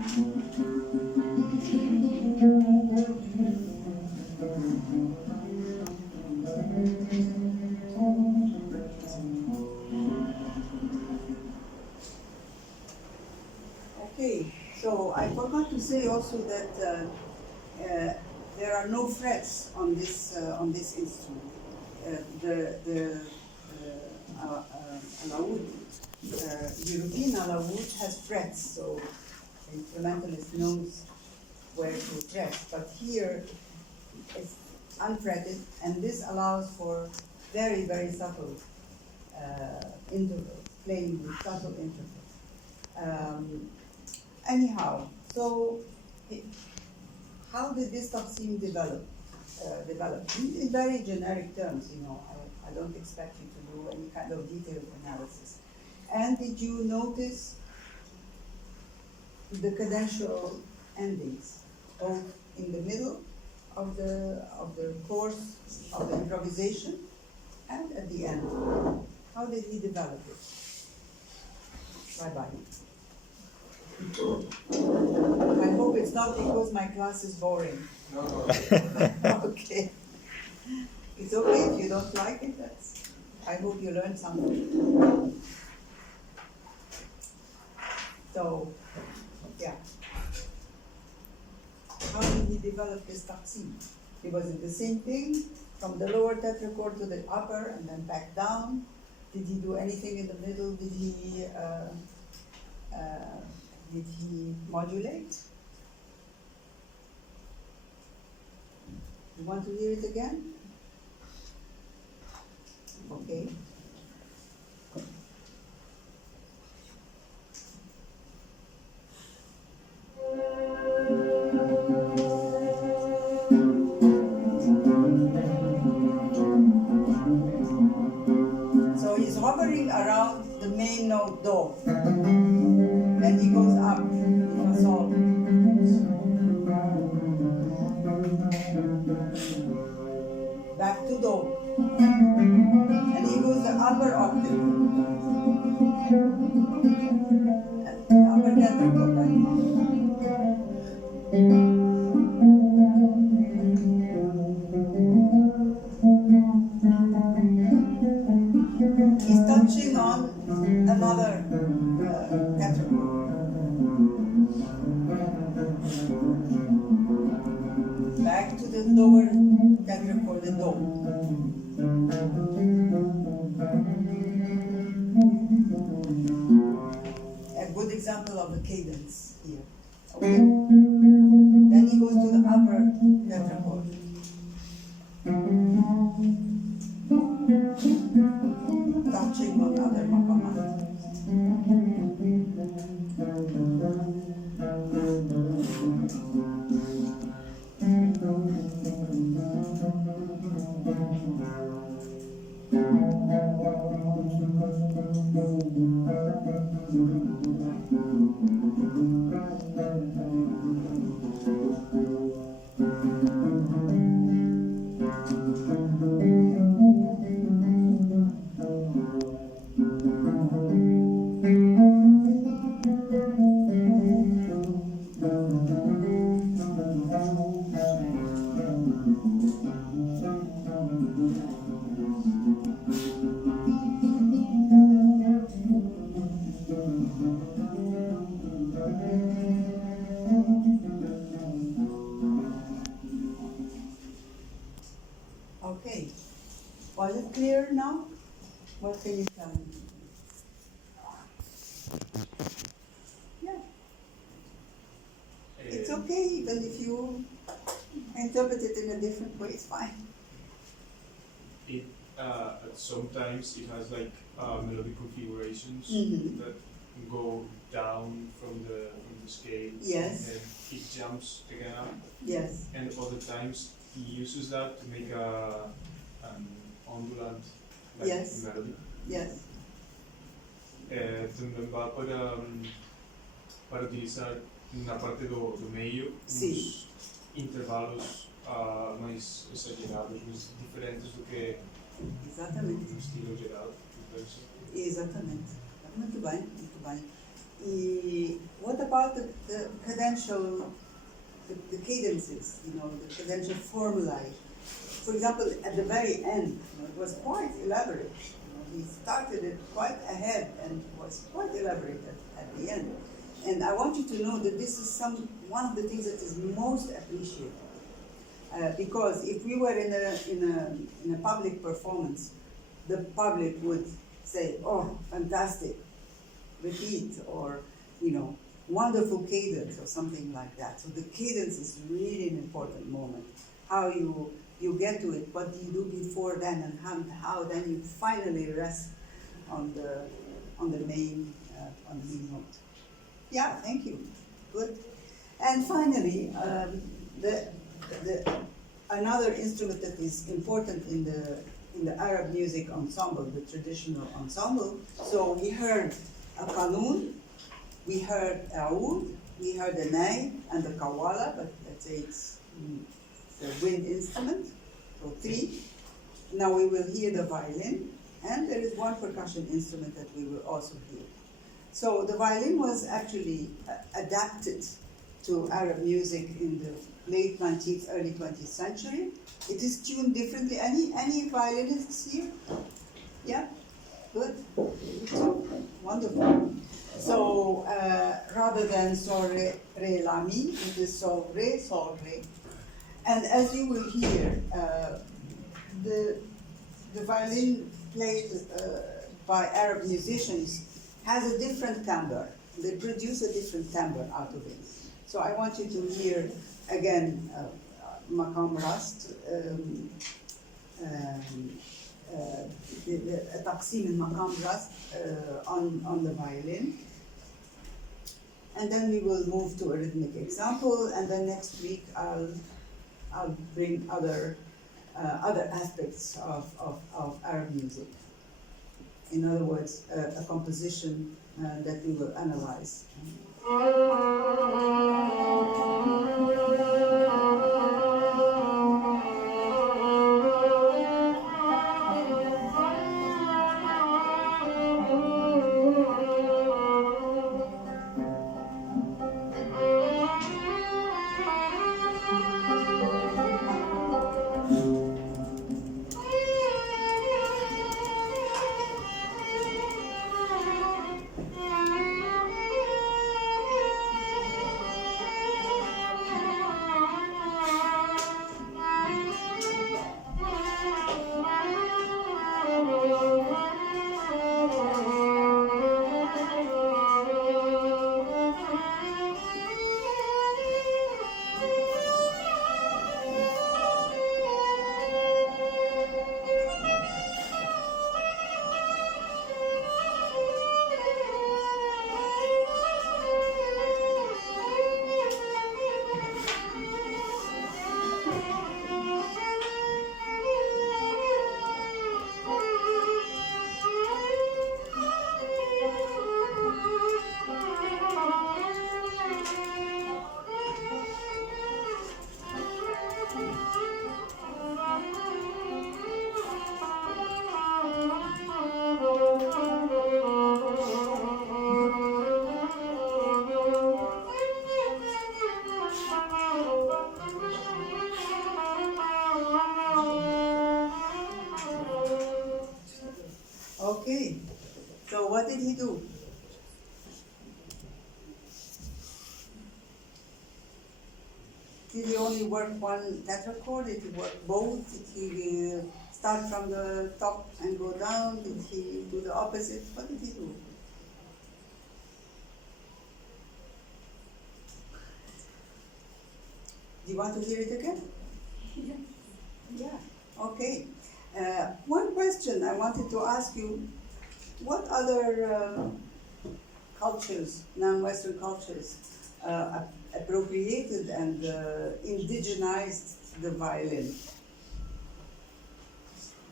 Okay, so I forgot to say also that there are no frets on this instrument. The alaoud, European alaoud has frets, so the instrumentalist knows where to fret. But here it's unfretted, and this allows for very, very subtle intervals, playing with subtle intervals. Anyhow, so how did this taqsim develop? In very generic terms, you know, I don't expect you to do any kind of detailed analysis. And did you notice the cadential endings, both in the middle of the course of the improvisation and at the end? How did he develop it? Bye-bye. I hope it's not because my class is boring. No, no. Okay. It's okay if you don't like it, I hope you learned something. So, yeah. How did he develop this taqsim? Was it the same thing, from the lower tetrachord to the upper and then back down? Did he do anything in the middle? Did he modulate? You want to hear it again? Okay. So he's hovering around the main note do. Then he goes up in a sol. Back to do. And he goes the upper octave. The upper tetrachord, He's touching on another tetrachord. Back to the lower tetrachord, the do. A good example of a cadence here. Okay. Then he goes to the upper tetrachord. Touching on other maqamat. Okay. Was it clear now? What can you tell me? Yeah. It's okay, even if you interpret it in a different way, it's fine. Sometimes it has like melodic configurations Mhm. that go down from the scale. Yes. And it jumps again up. Yes. And other times he uses that to make an ondulant like Yes. melody. Yes. Também vá para utilizar na parte do meio Sim. uns intervalos mais exagerados, mais diferentes do que Exatamente. no estilo geral. Exatamente. Muito bem, muito bem. what about the cadential, the cadences, you know, the cadential formulae? For example, at the very end, you know, it was quite elaborate. You know, he started it quite ahead and was quite elaborate at the end. And I want you to know that this is one of the things that is most appreciated. Because if we were in a public performance, the public would say, "Oh, fantastic, repeat," or, you know, "wonderful cadence," or something like that. So the cadence is really an important moment. How you get to it, what do you do before then, and how then you finally rest on the main note. Yeah, thank you. Good. And finally, another instrument that is important in the Arab music ensemble, the traditional ensemble. So we heard a qanun, we heard oud, we heard the ney and the kawala, but let's say it's the wind instrument. So 3. Now we will hear the violin, and there is one percussion instrument that we will also hear. So the violin was actually adapted to Arab music in the late 19th, early 20th century. It is tuned differently. Any violinists here? Yeah? Good. Wonderful. So rather than sol, re, la, mi, it is sol, re, sol, re. And as you will hear, the violin played by Arab musicians has a different timbre. They produce a different timbre out of it. So I want you to hear again مقام rast, تقسيم المقام rast on the violin. And then we will move to a rhythmic example, and then next week I'll bring other aspects of Arab music. In other words, a composition that we will analyze. Okay, so what did he do? Did he only work one tetrachord? Did he work both? Did he start from the top and go down? Did he do the opposite? What did he do? Do you want to hear it again? Yeah, okay. One question I wanted to ask you, what other cultures, non-Western cultures, appropriated and indigenized the violin?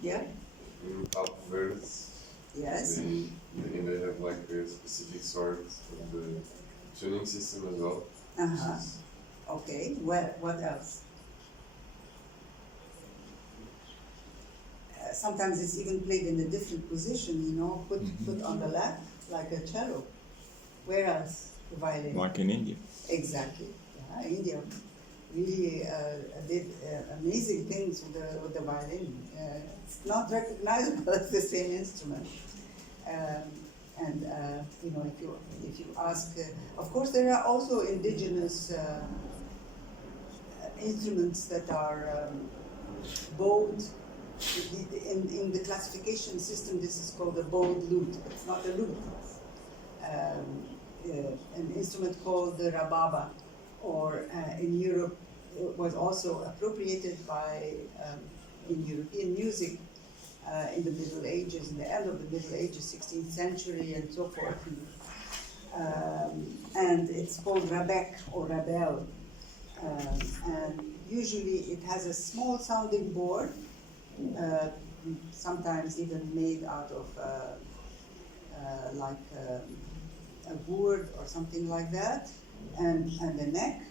Yeah? Cape Verde. Yes. They have like a specific sort of the tuning system as well. Uh-huh. Okay, what else? Sometimes it's even played in a different position, you know, put on the lap, like a cello. Where else? The violin. Like in India. Exactly. Yeah, India really did amazing things with the violin. It's not recognizable as the same instrument. You know, if you ask, of course, there are also indigenous instruments that are bowed. In the classification system, this is called a bowed lute. It's not a lute. An instrument called the rababa, or in Europe, it was also appropriated by in European music in the Middle Ages, in the end of the Middle Ages, 16th century, and so forth. And it's called rabek or rabel. And usually it has a small sounding board, sometimes even made out of a gourd or something like that, and the neck,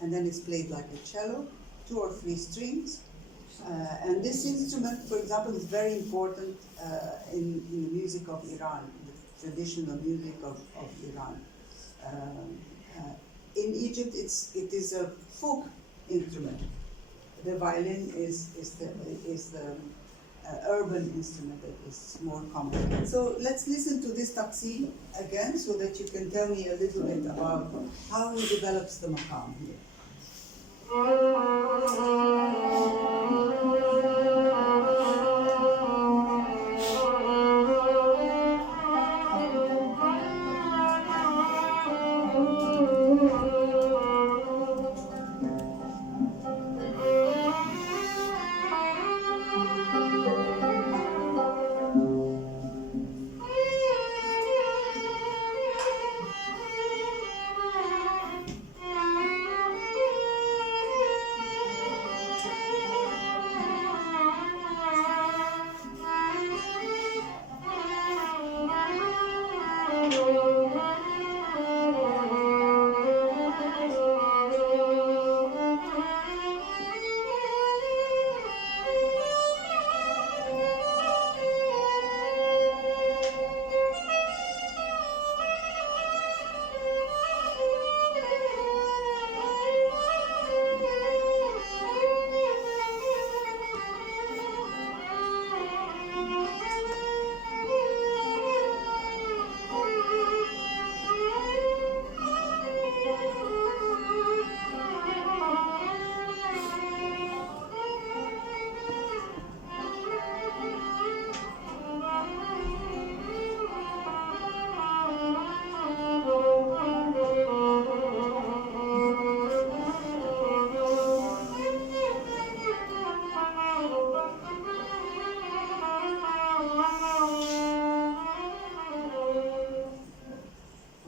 and then it's played like a cello, 2 or 3 strings. And this instrument, for example, is very important in the music of Iran, the traditional music of Iran. In Egypt, it is a folk instrument. The violin is the urban instrument that is more common. So let's listen to this taqsim again, so that you can tell me a little bit about how he develops the maqam here.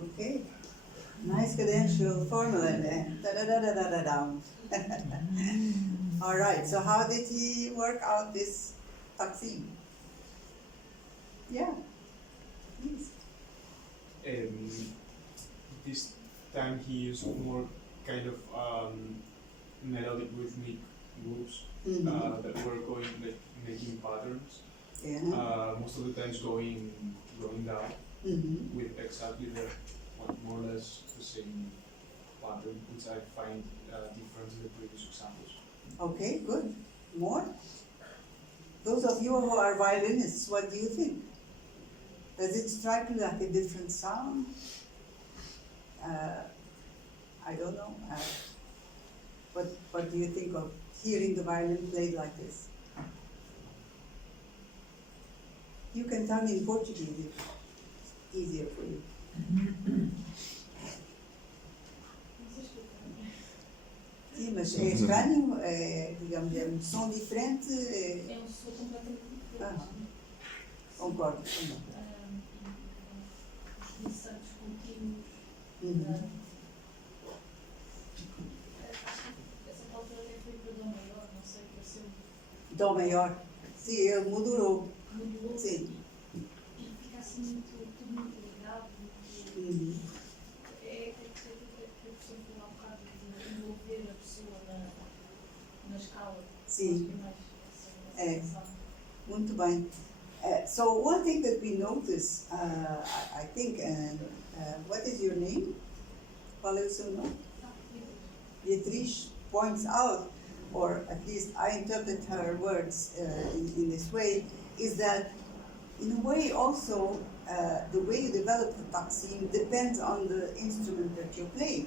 Okay, nice cadential formula there. Da-da-da-da-da-da. All right, so how did he work out this taqsim? Yeah, please. This time he used more kind of melodic rhythmic groups that were going like making patterns. Yeah. Most of the times going down with exactly more or less the same pattern, which I find different in the previous examples. Okay, good. More? Those of you who are violinists, what do you think? Does it strike you like a different sound? I don't know. What do you think of hearing the violin played like this? You can tell me in Portuguese if it's easier for you. Sim, mas é estranho, digamos, é um som diferente. É um som completamente diferente. Concordo. Os glisssantes contínuos. Essa altura até foi para Dó maior, não sei, pareceu. Dó maior. Sim, ele modulou. Mudou. Sim. E fica assim tudo muito ligado. É que a pessoa foi um bocado de envolver a pessoa na escala. Sim. Acho que é mais essa Muito bem. So one thing that we notice, I think think, what is your name? Palusuno? Dietrich points out, or at least I interpret her words in this way, is that in a way also the way you develop the taqsim depends on the instrument that you play.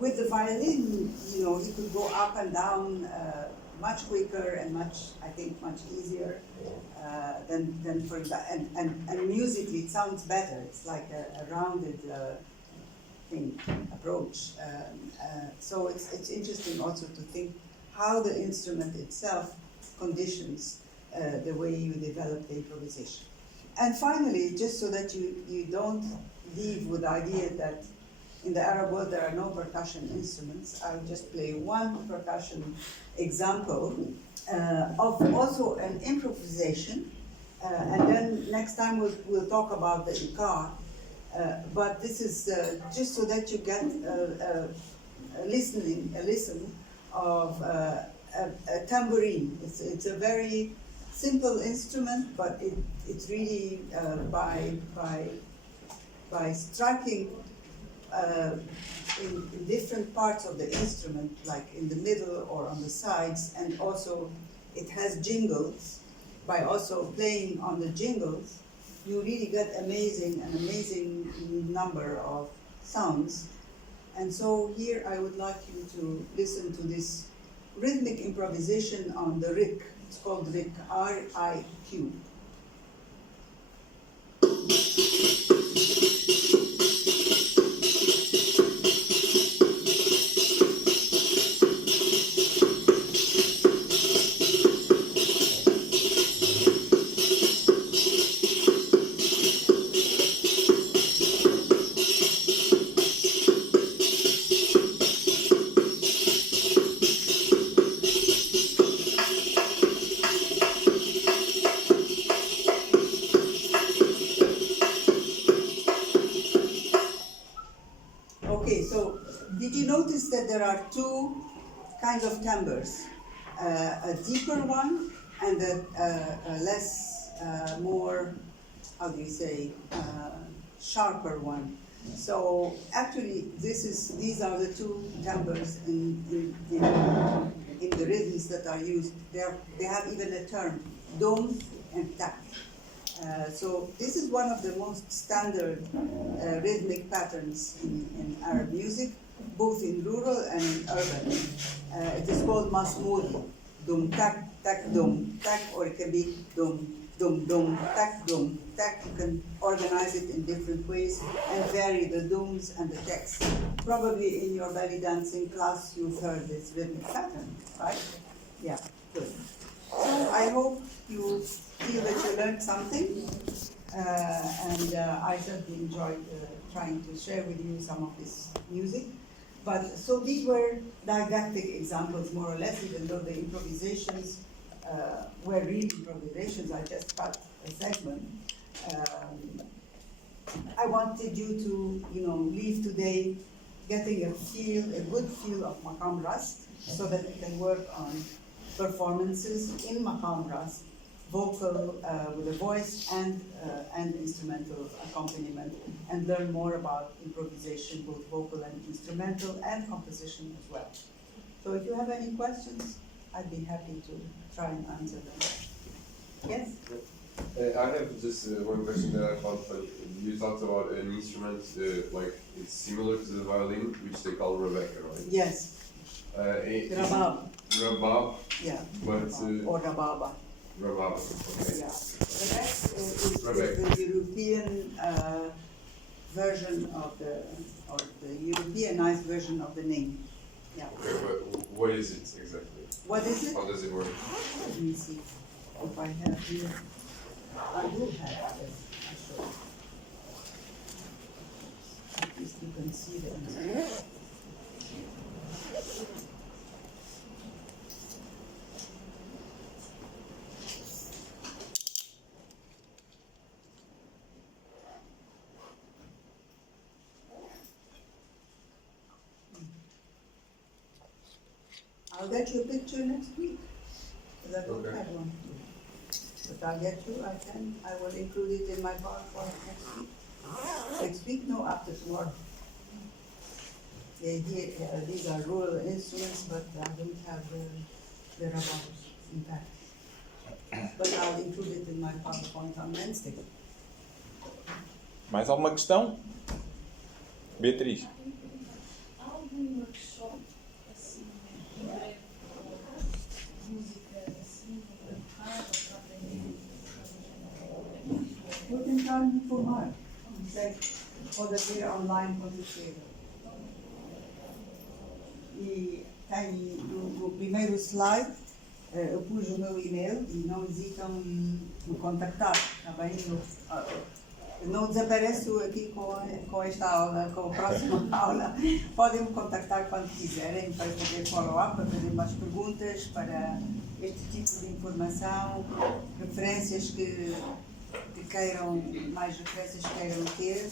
With the violin, you know, you could go up and down much quicker and much easier than for that. And musically, it sounds better. It's like a rounded approach. So it's interesting also to think how the instrument itself conditions the way you develop the improvisation. And finally, just so that you don't leave with the idea that in the Arab world there are no percussion instruments, I'll just play one percussion example of also an improvisation, and then next time we'll talk about the ikar. But this is just so that you get a listen of a tambourine. It's a very simple instrument, but it's really by striking in different parts of the instrument, like in the middle or on the sides, and also it has jingles. By also playing on the jingles, you really get an amazing number of sounds. And so here I would like you to listen to this rhythmic improvisation on the riq. It's called riq, R-I-Q. That there are two kinds of timbres, a deeper one and a less, more, how do you say, sharper one. So actually, these are the two timbres in the rhythms that are used. They have even a term, dom and tak. So this is one of the most standard rhythmic patterns in Arab music, both in rural and in urban. It is called masmoudi, dum tak tak dum tak, or it can be dum dum dum tak dum tak. You can organize it in different ways and vary the dums and the taks. Probably in your belly dancing class you've heard this rhythmic pattern, right? Yeah, good. So I hope you feel that you learned something, and I certainly enjoyed trying to share with you some of this music. But so these were didactic examples, more or less, even though the improvisations were real improvisations. I just cut a segment. I wanted you to, leave today getting a good feel of Maqam Rast, so that you can work on performances in Maqam Rast, vocal with a voice and instrumental accompaniment, and learn more about improvisation, both vocal and instrumental, and composition as well. So if you have any questions, I'd be happy to try and answer them. Yes? I have just one question that I found funny. You talked about an instrument, like it's similar to the violin, which they call Rebecca, right? Yes. Rabab. Rabab? Yeah. But, or Rababa. Rabab, okay. Yeah. The European version of the Europeanized version of the name. Yeah. Okay, but what is it exactly? What is it? How does it work? Let me see if I have here. I do have it. I'll show you. At least you can see the answer. I'll get you a picture next week, because I don't have one. But I'll get you, I will include it in my PowerPoint next week. speak, no, after tomorrow. Yeah, these are rural instruments, but I don't have the rababos, in fact. But I'll include it in my PowerPoint on Wednesday. Mais alguma questão? Beatriz. Há algum workshop, assim, em breve, com música, assim, para tocar ou para aprender? Vou tentar me informar. Não sei, pode haver online quando chega. E tem no primeiro slide, eu pus o meu e-mail e não hesitam em me contactar, está bem? Eu não desapareço aqui com esta aula, com a próxima aula. Podem me contactar quando quiserem para fazer follow-up, para fazer mais perguntas, para este tipo de informação, referências que queiram, mais referências que queiram ter.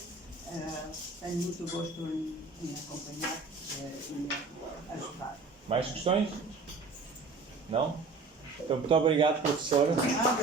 Tenho muito gosto em acompanhar e ajudar. Mais questões? Não? Então, muito obrigado, professora. Nada.